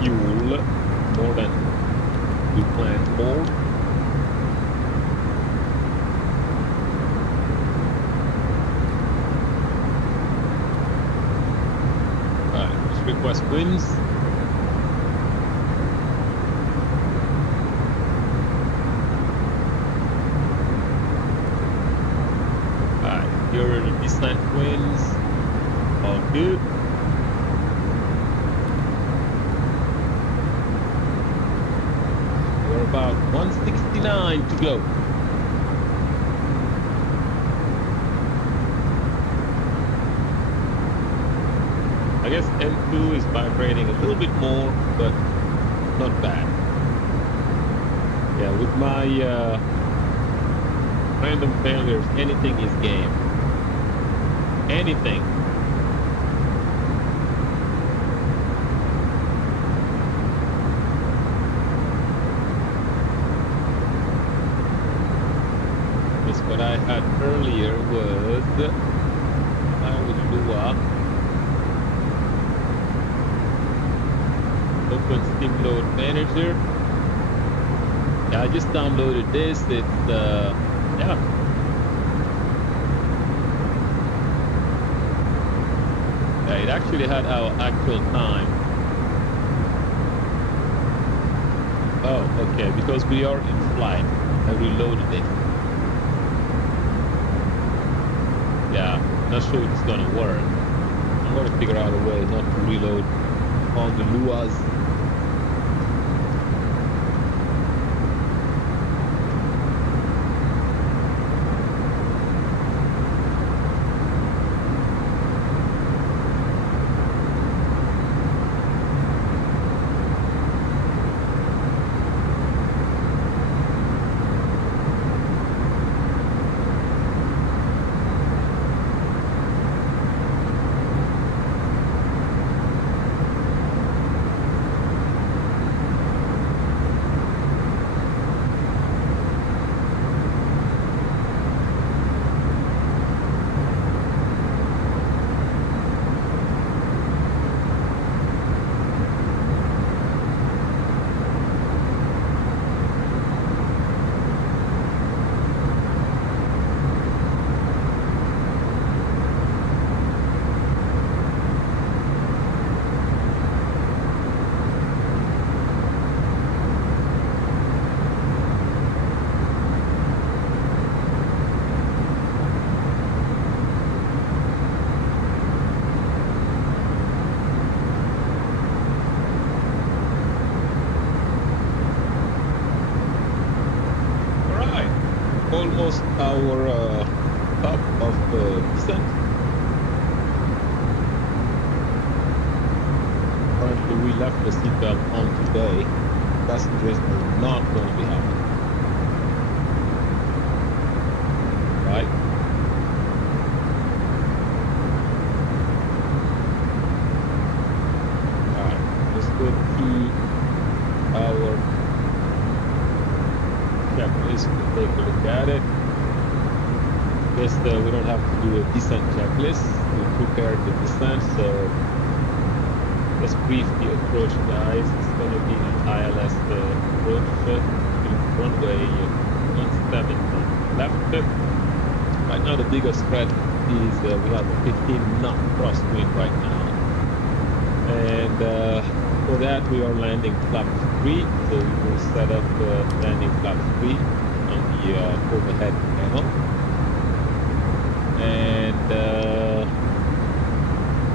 fuel more than we planned for. Alright, let's request winds. Alright, here are the descent winds. All good. We're about 169 to go. I guess M2 is vibrating a little bit more, but not bad. Yeah, with my random failures, anything is game. Anything. Yes, what I had earlier was I would do Open Steam Load Manager. Yeah, I just downloaded this. It's yeah. Yeah, it actually had our actual time. Oh, okay, because we are in flight. I reloaded it. Yeah, not sure if it's gonna work. I'm gonna figure out a way not to reload on the Luas. Almost our top of the descent. Currently, we left the seatbelt on today. Passengers are not going to be happy. Right? Alright, let's go to our checklist. We'll take a look at it. Guess we don't have to do a descent checklist. We prepared the descent, so let's brief the approach, guys. It's going to be an ILS approach to runway 17 left. Right now, the biggest threat is we have a 15 knot crosswind right now, and for that we are landing flap 3, so we will set up landing flap 3 on the overhead panel, and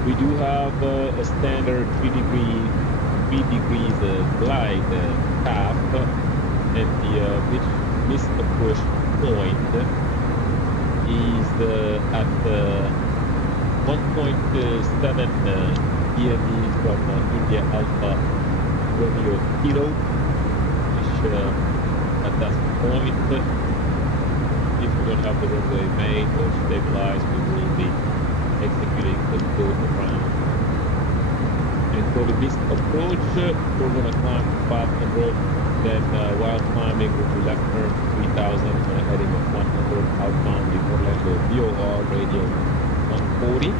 we do have a standard 3 degrees glide path, and the missed approach point is at 1.7 DME from India Alpha Romeo Kilo, which at that point, if we don't have the runway made or stabilized, we will be executing the go around. And for the missed approach, we're going to climb 500, then while climbing we'll do left turn 3000 and a heading of 100 outbound the Orlando VOR radio 140.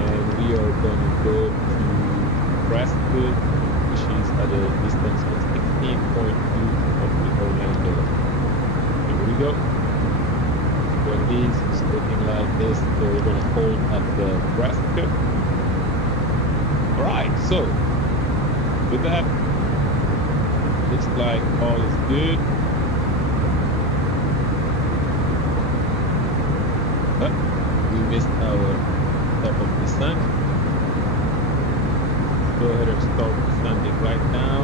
And we are going to go to Nebraska, which is at a distance of 16.2 of the Orlando. Here we go. There it is. It's looking like this. So we're going to hold at the Nebraska. All right. So with that, looks like all is good. But we missed our top of descent. Go ahead and start descending right now.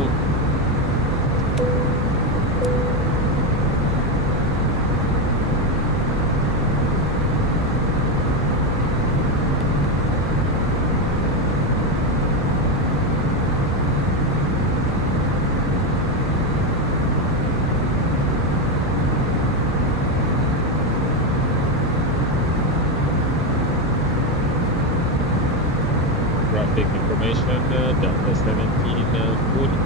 Traffic information, Delta 17, 42,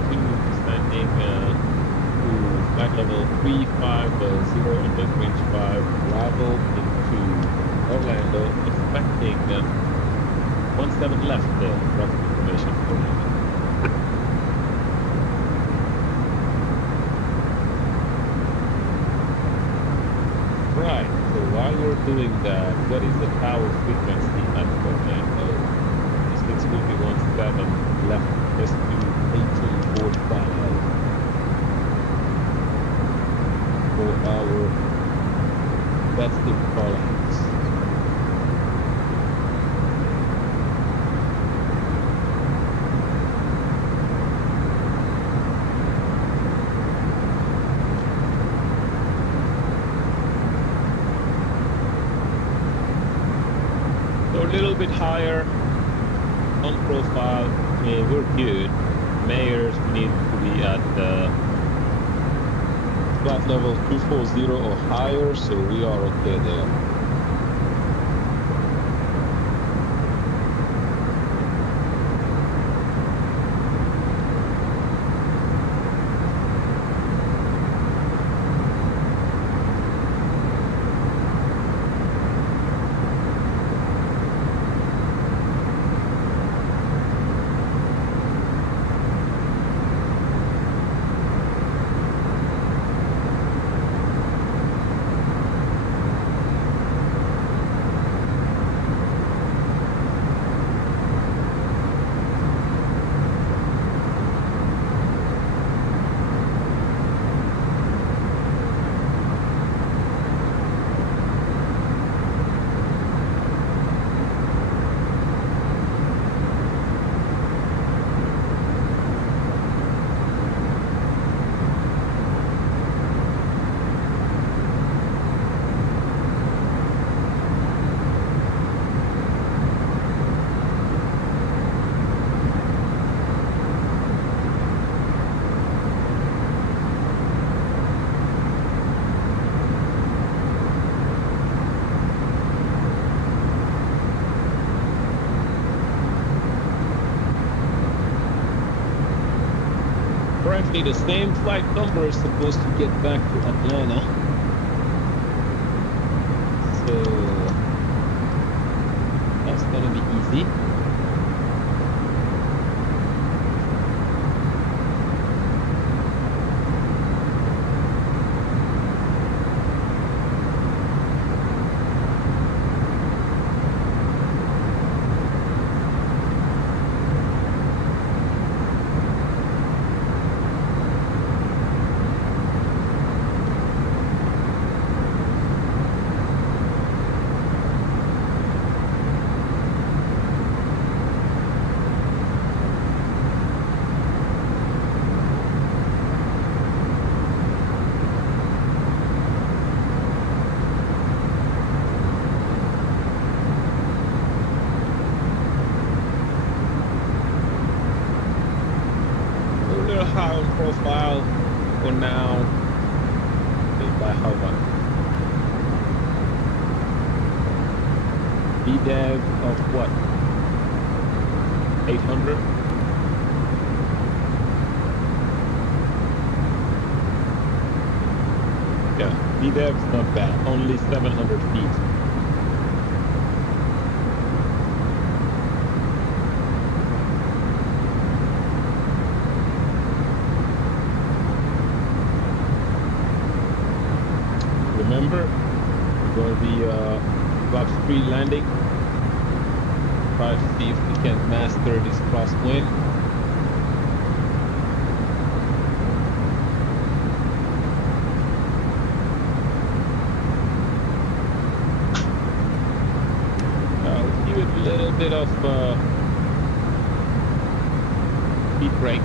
descending to flight level 350 under range 5, arrival into Orlando, expecting 17 left, traffic information for you. Right, so while we're doing that, what is the tower frequency at Orlando? This will be 17 left, just to 1845 for our VATSIM call-outs. So a little bit higher on profile, we're good. Mayors need to be at flight level 240 or higher, so we are okay there. Currently, the same flight number is supposed to get back to Atlanta. So that's gonna be easy. High on profile for now. By how much? VDEV of what? 800? Yeah, VDEV's not bad. Only 700 feet. landing. Try to see if we can master this crosswind. I'll give it a little bit of speed brake.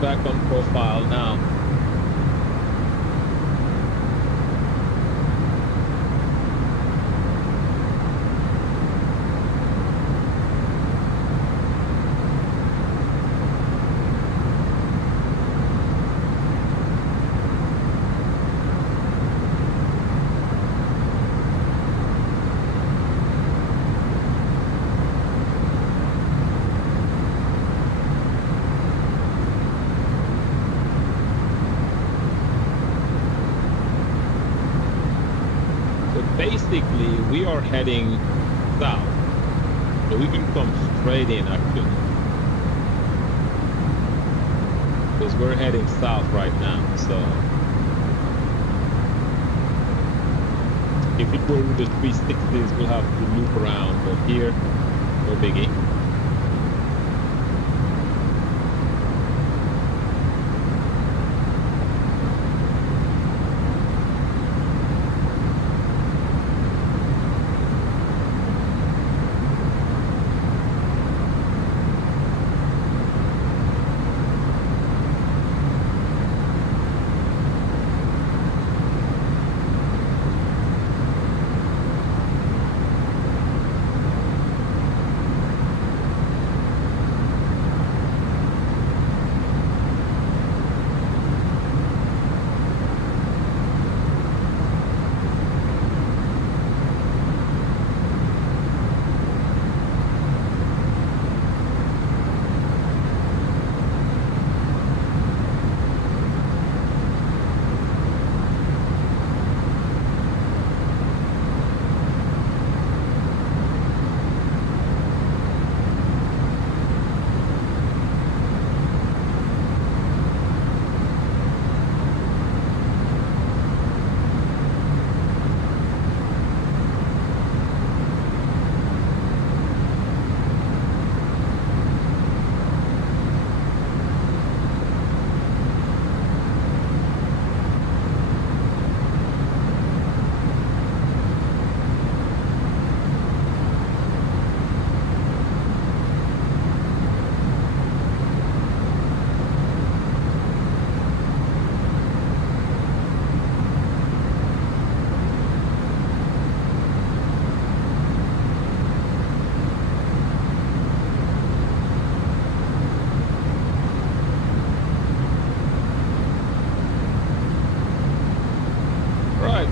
Back on profile now. Basically, we are heading south, so we can come straight in actually, because we're heading south right now. So if it were with the 360s, we'll have to loop around, but here, no biggie.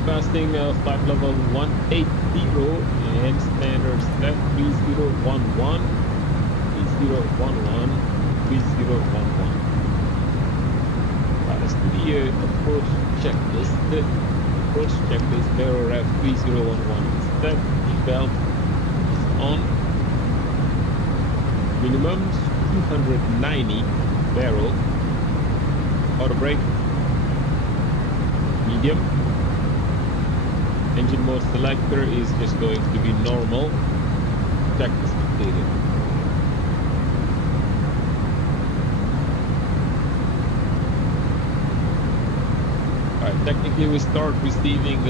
Passing flight level 180 and standard set 3011, 3011, 3011. As to the approach checklist, barrel ref 3011 is set, belt is on, minimum 290 barrel, auto brake, medium. Engine mode selector is just going to be normal. Checklist completed. Alright, technically we start receiving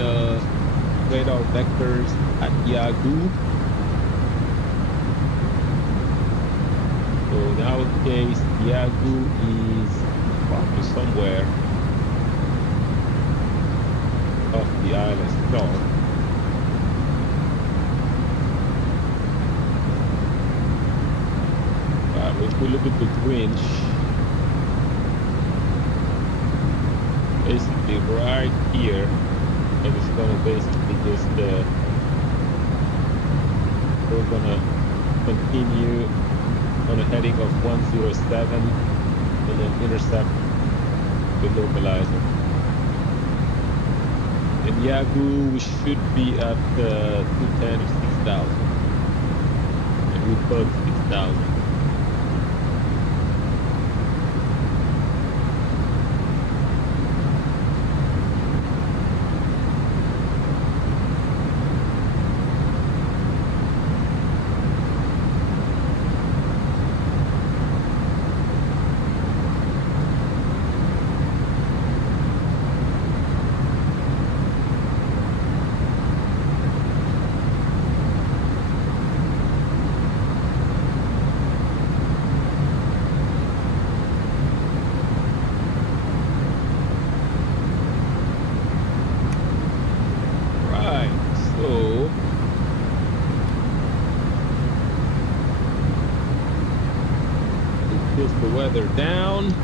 radar vectors at Yagoo. So in our case, Yagoo is probably somewhere off the island shore. If we look at the winch, basically right here, and it's gonna basically just we're gonna continue on a heading of 107 and then intercept the localizer. In Yagu, we should be at 210 or 6,000. And we put 6,000. The weather down.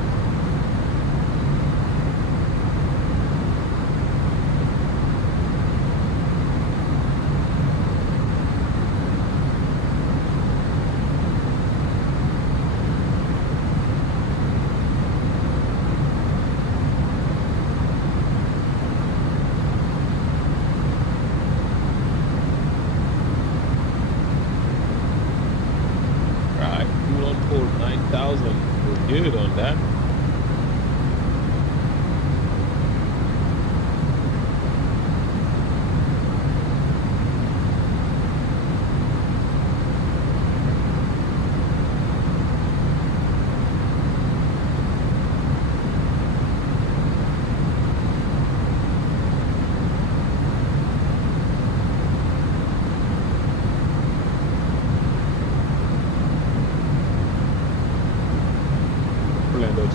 Right, fuel on board 9,000. We're good on that.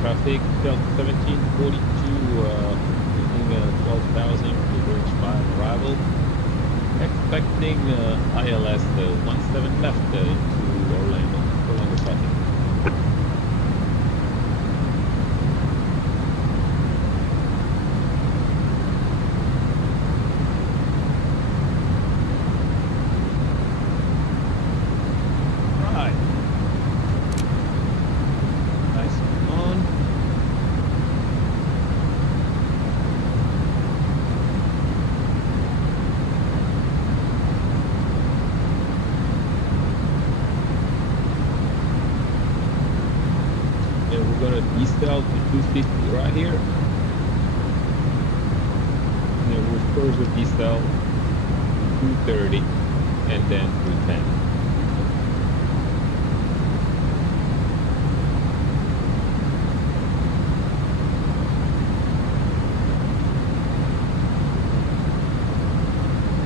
Traffic, Delta 1742, using 12,000 to bridge by arrival. Expecting ILS 17 left into Orlando traffic. Decel to 250 right here. And then we'll first with decel to 230 and then 210.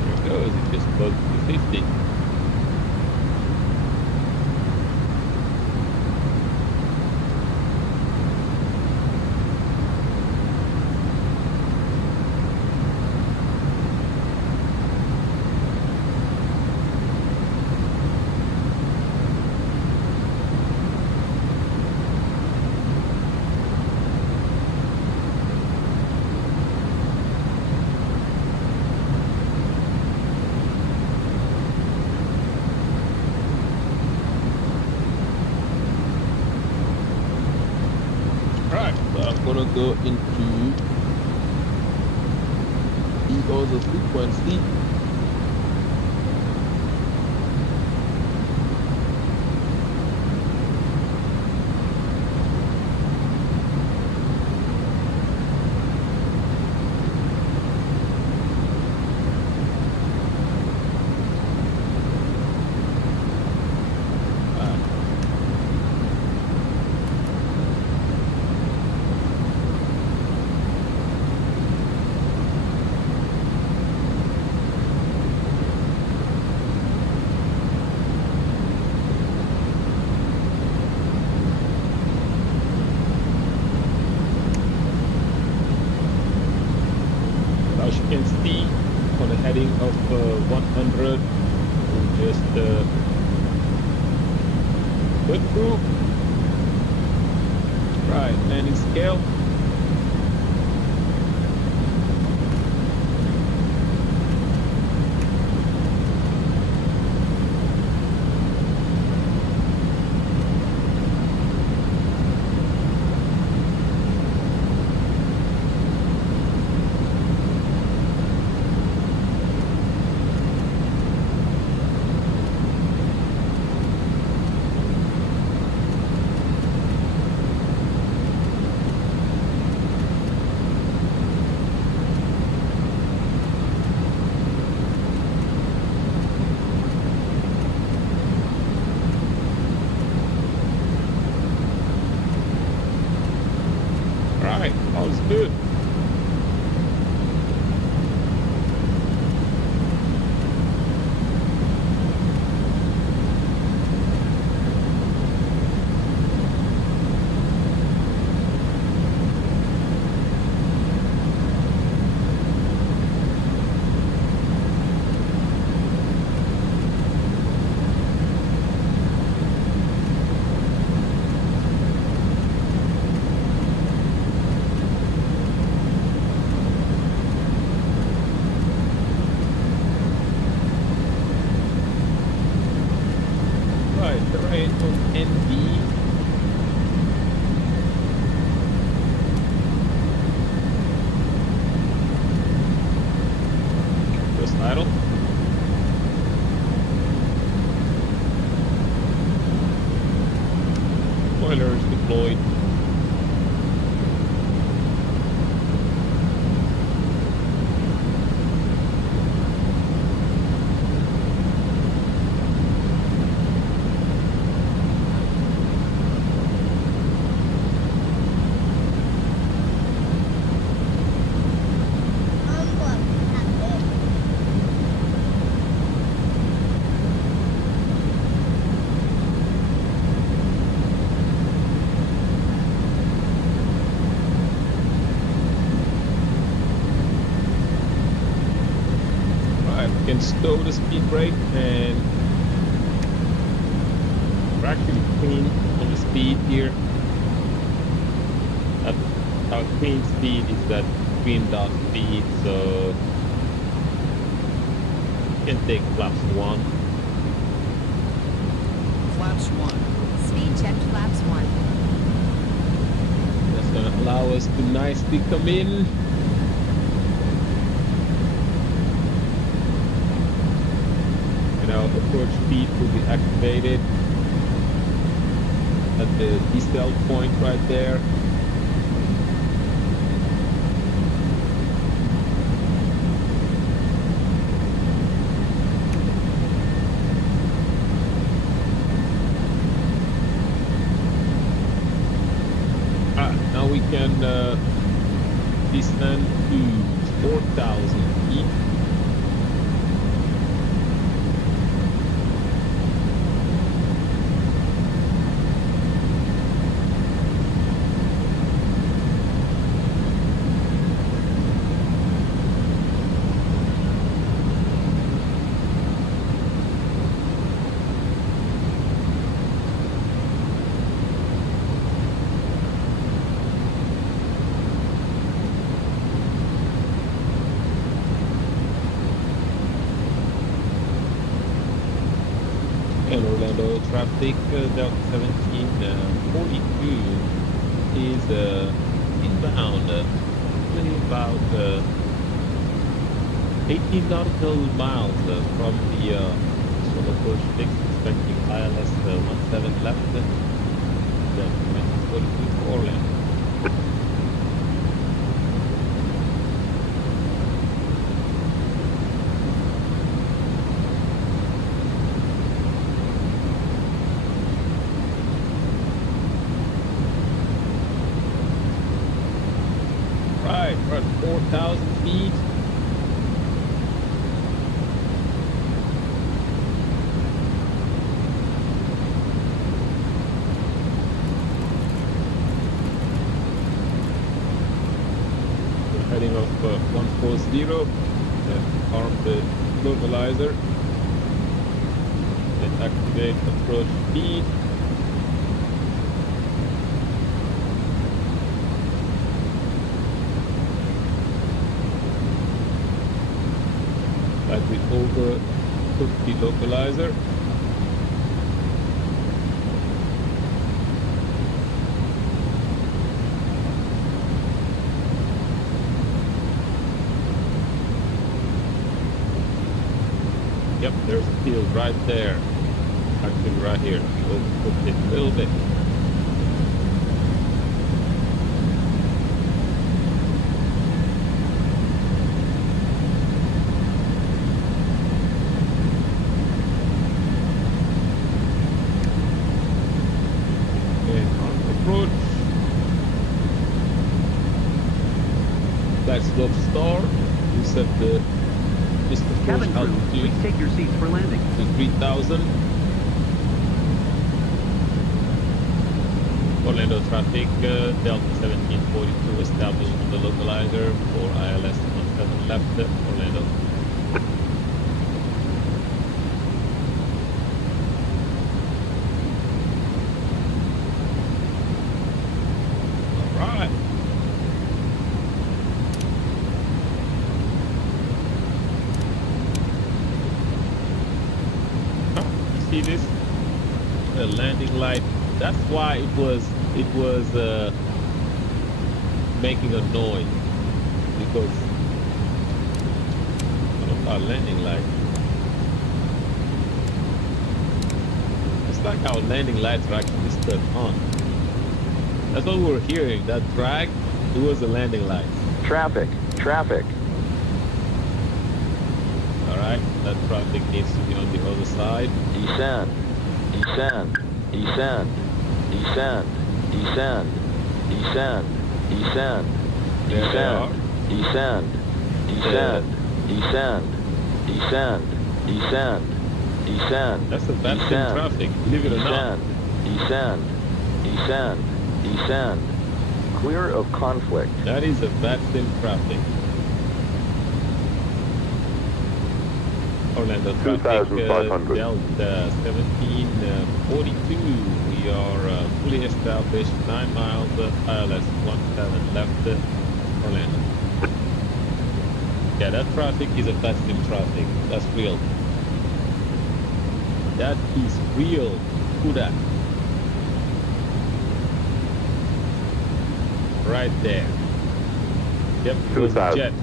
There it goes, it just bugged 250. Gonna go into the other frequency. As you can see, on the heading of 100, we'll just put through. Right, landing scale. Right, all's good. Right, terrain on ND. Just idle. Spoilers deployed. Can stow the speed brake, and we're actually clean on the speed here. Our clean speed is that green dot speed, so you can take flaps 1. Flaps 1. Speed check flaps 1. That's gonna allow us to nicely come in. Now approach speed will be activated at the decel point right there. Now we can descend to 4,000 feet. And Orlando traffic, Delta 1742 is inbound, really about 18 nautical miles from the solo approach 6, expecting ILS 17 left, Delta 1742 for Orlando. Right, we're at 4,000 feet. We're heading off 140. Arm the localizer. Then activate approach speed. Slightly over 50 localizer. Yep, there's a field right there. Actually right here. Overcooked it a little bit. flag slope star. We set the distance Cabin crew, altitude please take your seats for landing. to 3,000. Orlando traffic, Delta 1742 established on the localizer for ILS 17 left, Orlando. Alright. You see this? The landing light. That's why it was making a noise, because of our landing light. It's like our landing lights are actually stuck on. That's what we were hearing. That drag, it was the landing light. Traffic. All right, that traffic needs to be on the other side. Descend. There they are. That's the VATSIM traffic, believe it or not. Descend. Clear of conflict. That is a VATSIM traffic. Orlando traffic, 2,500. Delta 1742. We are fully established, 9 miles, ILS 17 left, Orlando. Yeah, that traffic is a VATSIM traffic. That's real. That is real. Who that? Right there. Yep, it was a jet.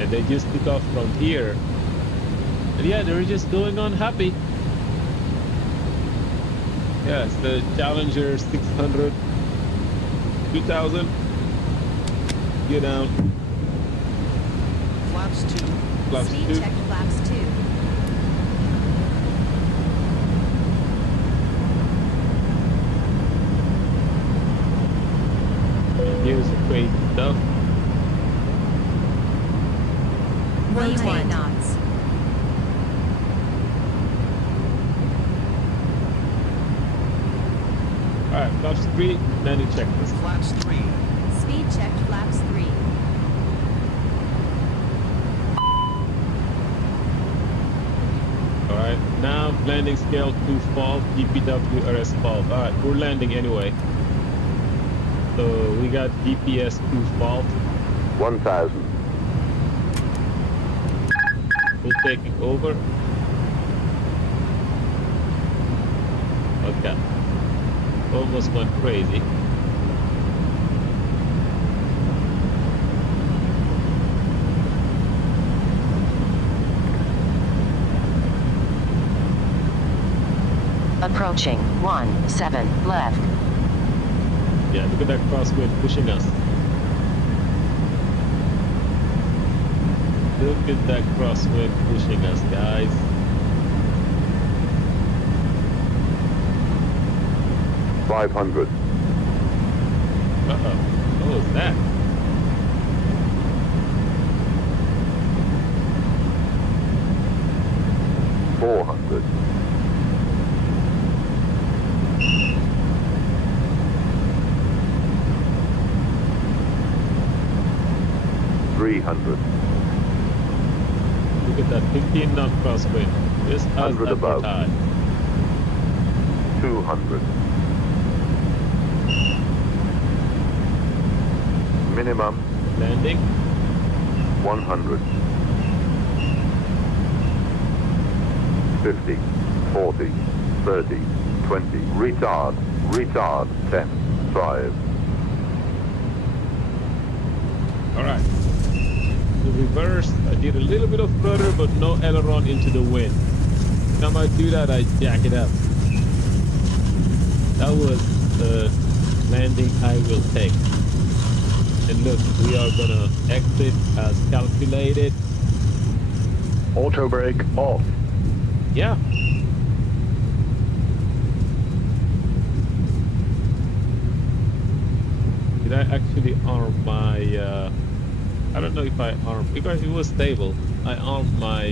And they just took off from here. And yeah, they were just going on happy. Yeah, it's the Challenger 600. 2,000. Get down. Flaps 2. Flaps Speed 2. check flaps 2. Here's the crazy stuff. 1 knots. Alright, flaps 3, landing checklist. Flaps 3. Speed check flaps 3. Alright, now landing scale 2 fault, DPW RS fault. Alright, we're landing anyway. So we got DPS 2 fault. 1,000. We're taking over. Okay. Almost went crazy. Approaching 17 left. Yeah, look at that crosswind pushing us. Look at that crosswind pushing us, guys. $500. Uh-oh. What was that? $400. $300. Look at that 15 knot crosswind. Just as 100 above. advertised. 200. Minimum Landing. 100. 50, 40, 30, 20. Retard. 10, 5. Alright. The reverse, I did a little bit of rudder, but no aileron into the wind. Time I do that, I jack it up. That was the landing I will take. And look, we are gonna exit as calculated. Auto brake off. Yeah. Did I actually arm my I don't know if I armed because it was stable. I armed my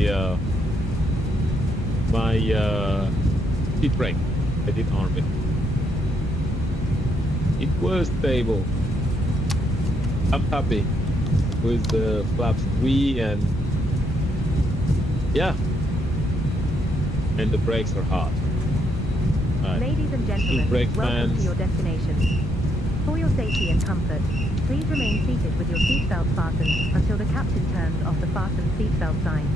seat brake. I did arm it. It was stable. I'm happy with the flaps 3 and yeah. And the brakes are hot. Right. Ladies and gentlemen, brake welcome fans. to your destination. For your safety and comfort, please remain seated with your seatbelt fastened until the captain turns off the fasten seatbelt sign.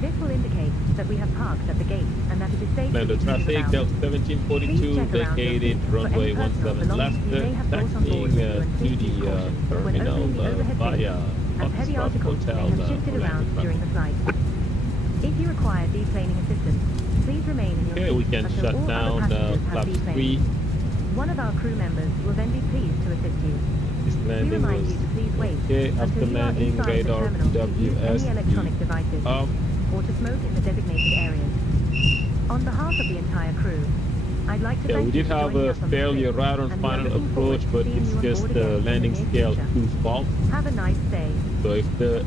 This will indicate that we have parked at the gate and that it is safe Plan to the be moved traffic, about. Delta 1742, Please check around your vacated seats for runway any personal 17 left, belongings you may have brought on board with you, and taxiing please to use the caution when terminal opening the overhead via bins, as heavy Foxtrot articles may Hotel, have shifted around Orlando during the flight. If you require deplaning assistance, please remain in your Okay, seat we can until shut all down other passengers have flaps deplaned. 3. One of our crew members will then be pleased to assist you. This We landing remind was you to please wait okay. until After you are landing, inside the radar terminal to use any PWS electronic devices up. or to smoke in the designated areas. On behalf of the entire crew, I'd like to Yeah, thank we you did for have joining a us on the failure trip, right on and we are final looking forward approach, to but seeing it's you on just board the again in the landing near scale future. 2 fault. Have a nice day. So if the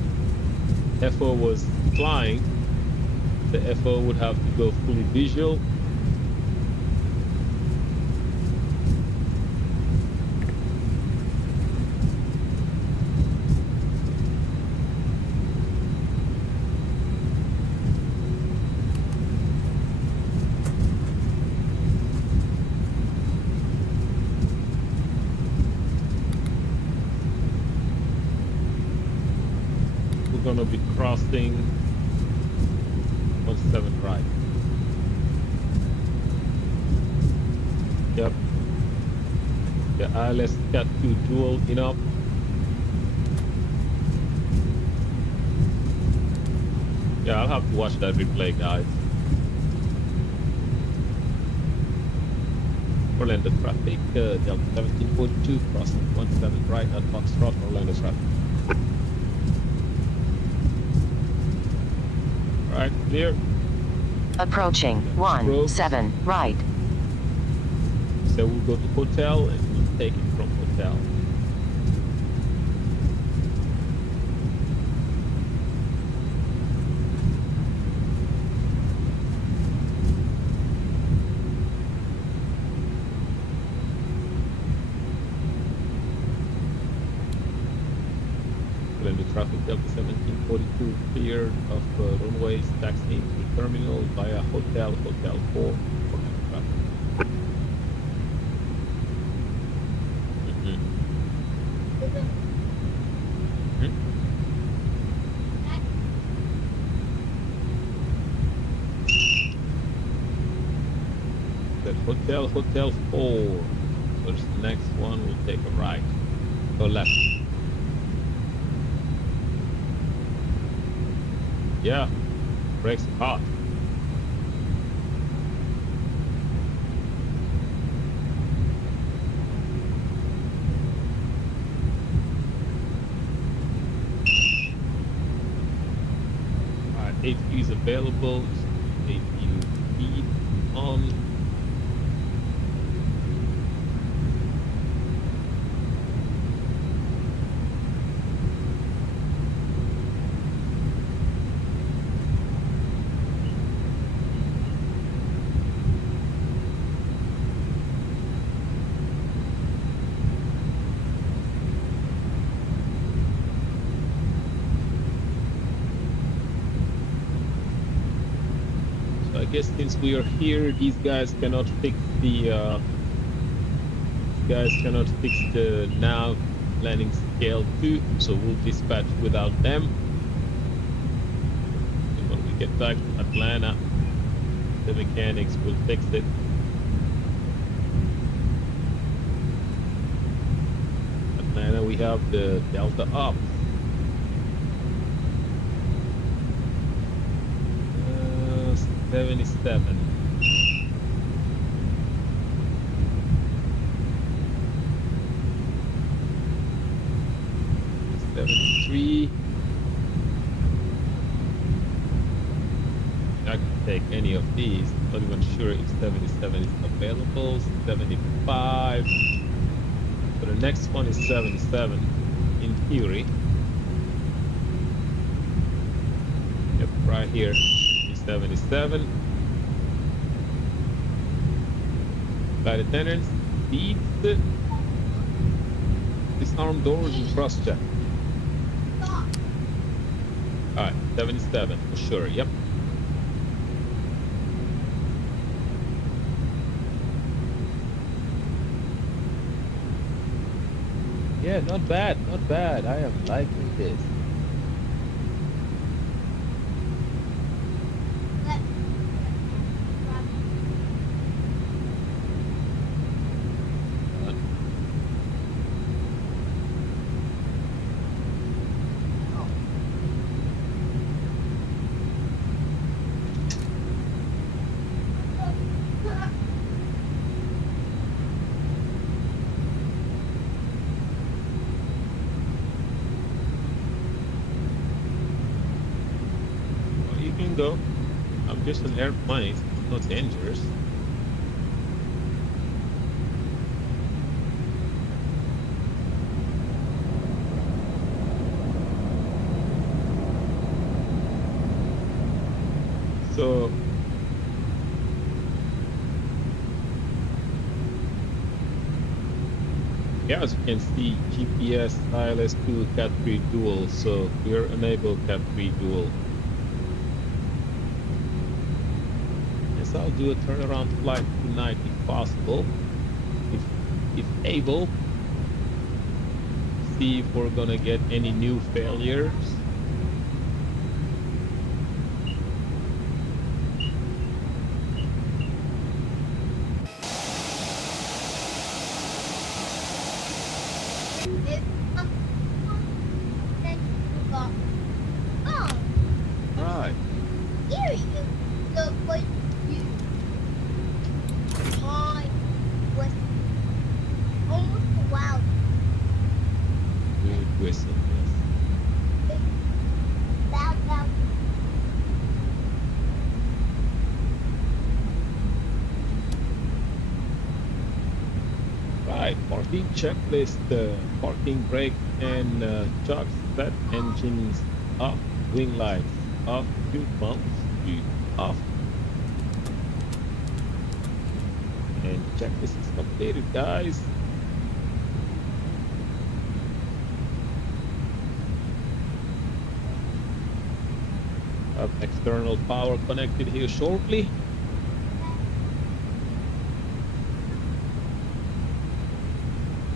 FO was flying, the FO would have to go fully visual. We're gonna be crossing 17 right. Yep. The ILS got 2 dual enough. Yeah, I'll have to watch that replay, guys. Orlando traffic, Delta 1742, crossing 17 right at Foxtrot, Orlando traffic. Right, clear. Approaching Approach. 17 right. So we'll go to hotel and we'll take it from hotel. Orlando traffic, Delta 1742, cleared of runways, taxiing to the terminal via Hotel 4, Orlando traffic. That Hotel 4. So this next one will take a right or left. Yeah, brakes are hot. Alright, APU is available. APU speed on. So I guess since we are here, these guys cannot fix the nav landing scale 2, so we'll dispatch without them. And when we get back to Atlanta, the mechanics will fix it. Atlanta, we have the Delta up. 77. 73. I can take any of these. Not even sure if 77 is available. 75. For the next one is 77 in theory. Yep, right here is 77. Flight attendants, speed, disarm doors and cross check. Alright, 77 for sure, yep. Yeah, not bad, not bad. I am liking this. Go. I'm just an airplane, it's not dangerous. So yeah, as you can see, GPS ILS2 Cat 3 dual, so we are enabled Cat 3 dual. I'll do a turnaround flight tonight if possible, if able. See if we're gonna get any new failures. Right. Good whistle, yes. Right, parking checklist, parking brake and chuck set, engines off, wing lights off, fuel pumps off. And checklist is completed, guys. Have external power connected here shortly.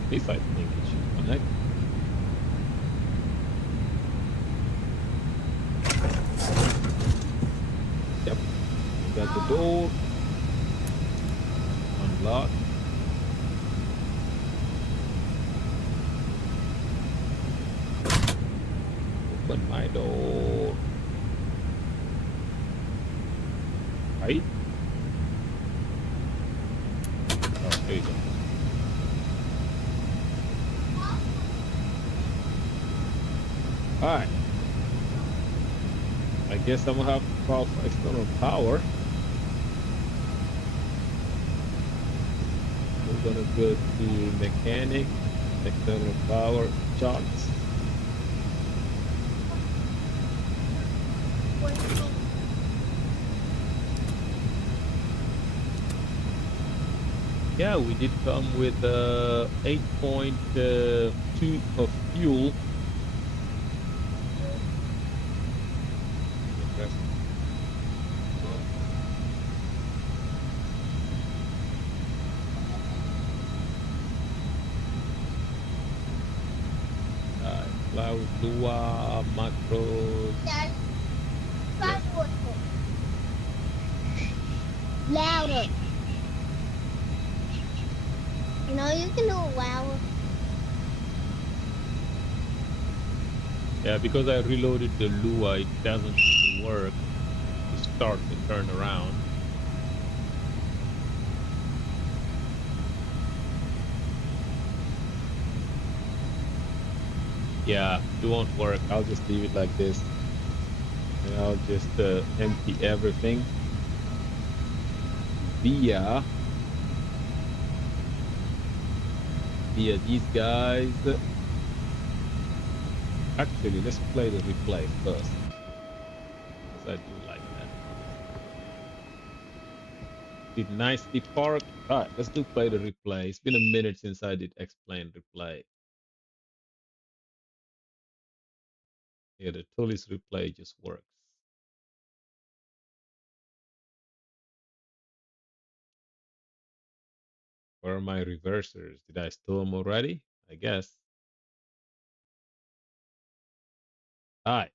At least I think it should connect. Yep. We got the door unlocked. Open my door. Right? Oh, there you go. Alright. I guess I'm gonna have to call for external power. We're gonna go to mechanic, external power, charts. Yeah, we did come with 8.2 of fuel. Cloud, Lua, macros. Louder. You know you can do it louder. Yeah, because I reloaded the Lua, it doesn't work to start and turn around. Yeah, it won't work. I'll just leave it like this. And I'll just empty everything via via these guys. Actually, let's play the replay first, because I do like that. Did nicely park. All right, let's do play the replay. It's been a minute since I did explain replay. Yeah, the Toliss replay just works. Where are my reversers? Did I store them already? I guess. All right,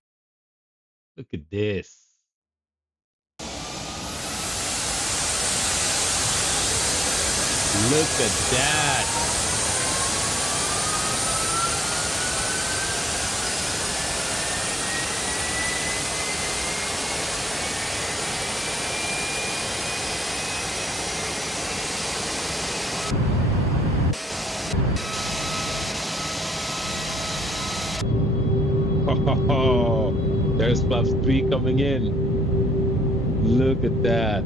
look at this. Look at that. Oh, there's flaps 3 coming in. Look at that.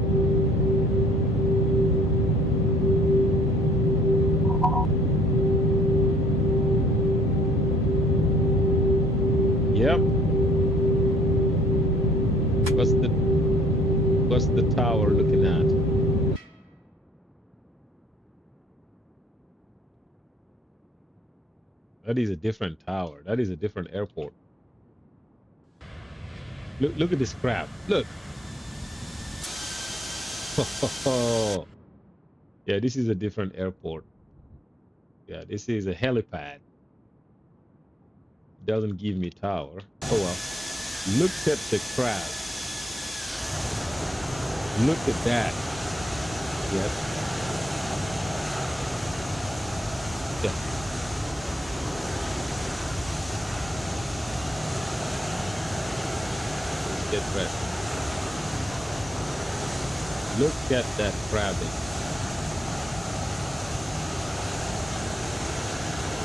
Yep. What's the tower looking at? That is a different tower. That is a different airport. Look at this crap. Look. Yeah, this is a different airport. Yeah, this is a helipad. Doesn't give me tower. Oh well. Look at the crab. Look at that. Yes. Yeah. Get ready. Look at that crabbing.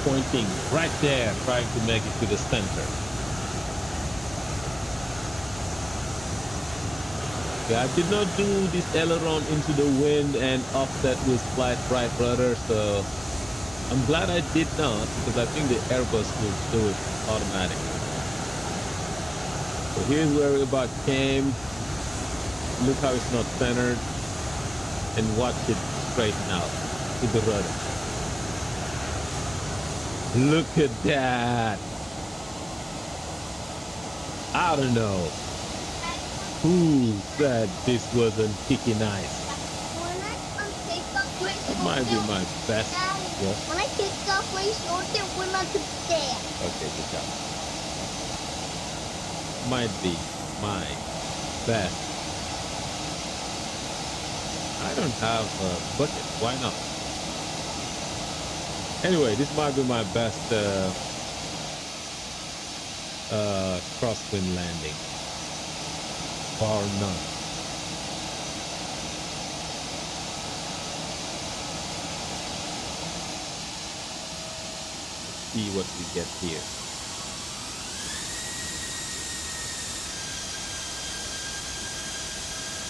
Pointing right there, trying to make it to the center. Yeah, I did not do this aileron into the wind and offset with flight right rudder, so I'm glad I did not, because I think the Airbus will do it automatically. So here's where we about came. Look how it's not centered, and watch it straighten out to the rudder. Look at that. I don't know who said this wasn't kicky nice. That might be my best. Yes. When I kicked off, we showed it when I could stand. Okay, good job. Might be my best. I don't have a bucket. Why not? Anyway, this might be my best crosswind landing, bar none. Let's see what we get here.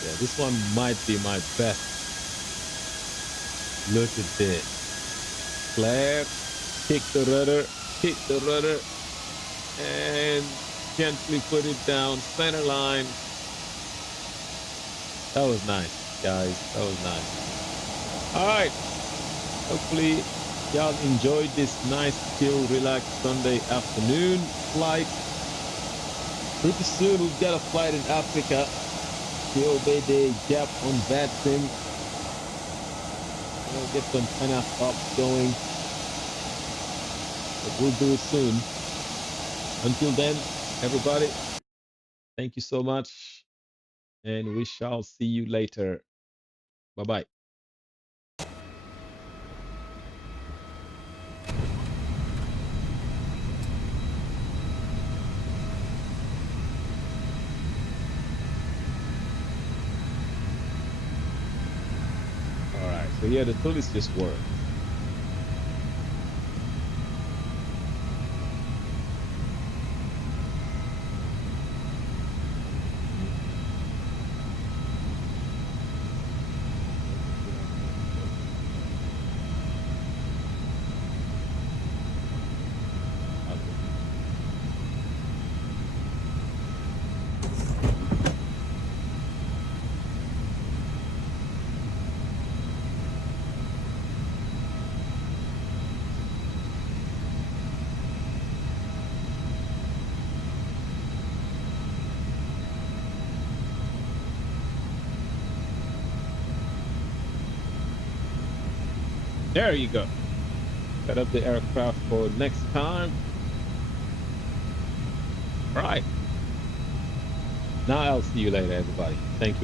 Yeah, this one might be my best. Look at this. Flare, kick the rudder, and gently put it down, center line. That was nice, guys. That was nice. All right. Hopefully, y'all enjoyed this nice, chill, relaxed Sunday afternoon flight. Pretty soon, we've got a flight in Africa. The obey Jap on VATSIM. We'll get some kind of up going. But we'll do it soon. Until then, everybody, thank you so much. And we shall see you later. Bye-bye. All right, so yeah, the Toliss just worked. There you go. Set up the aircraft for next time. Right. Now I'll see you later, everybody. Thank you.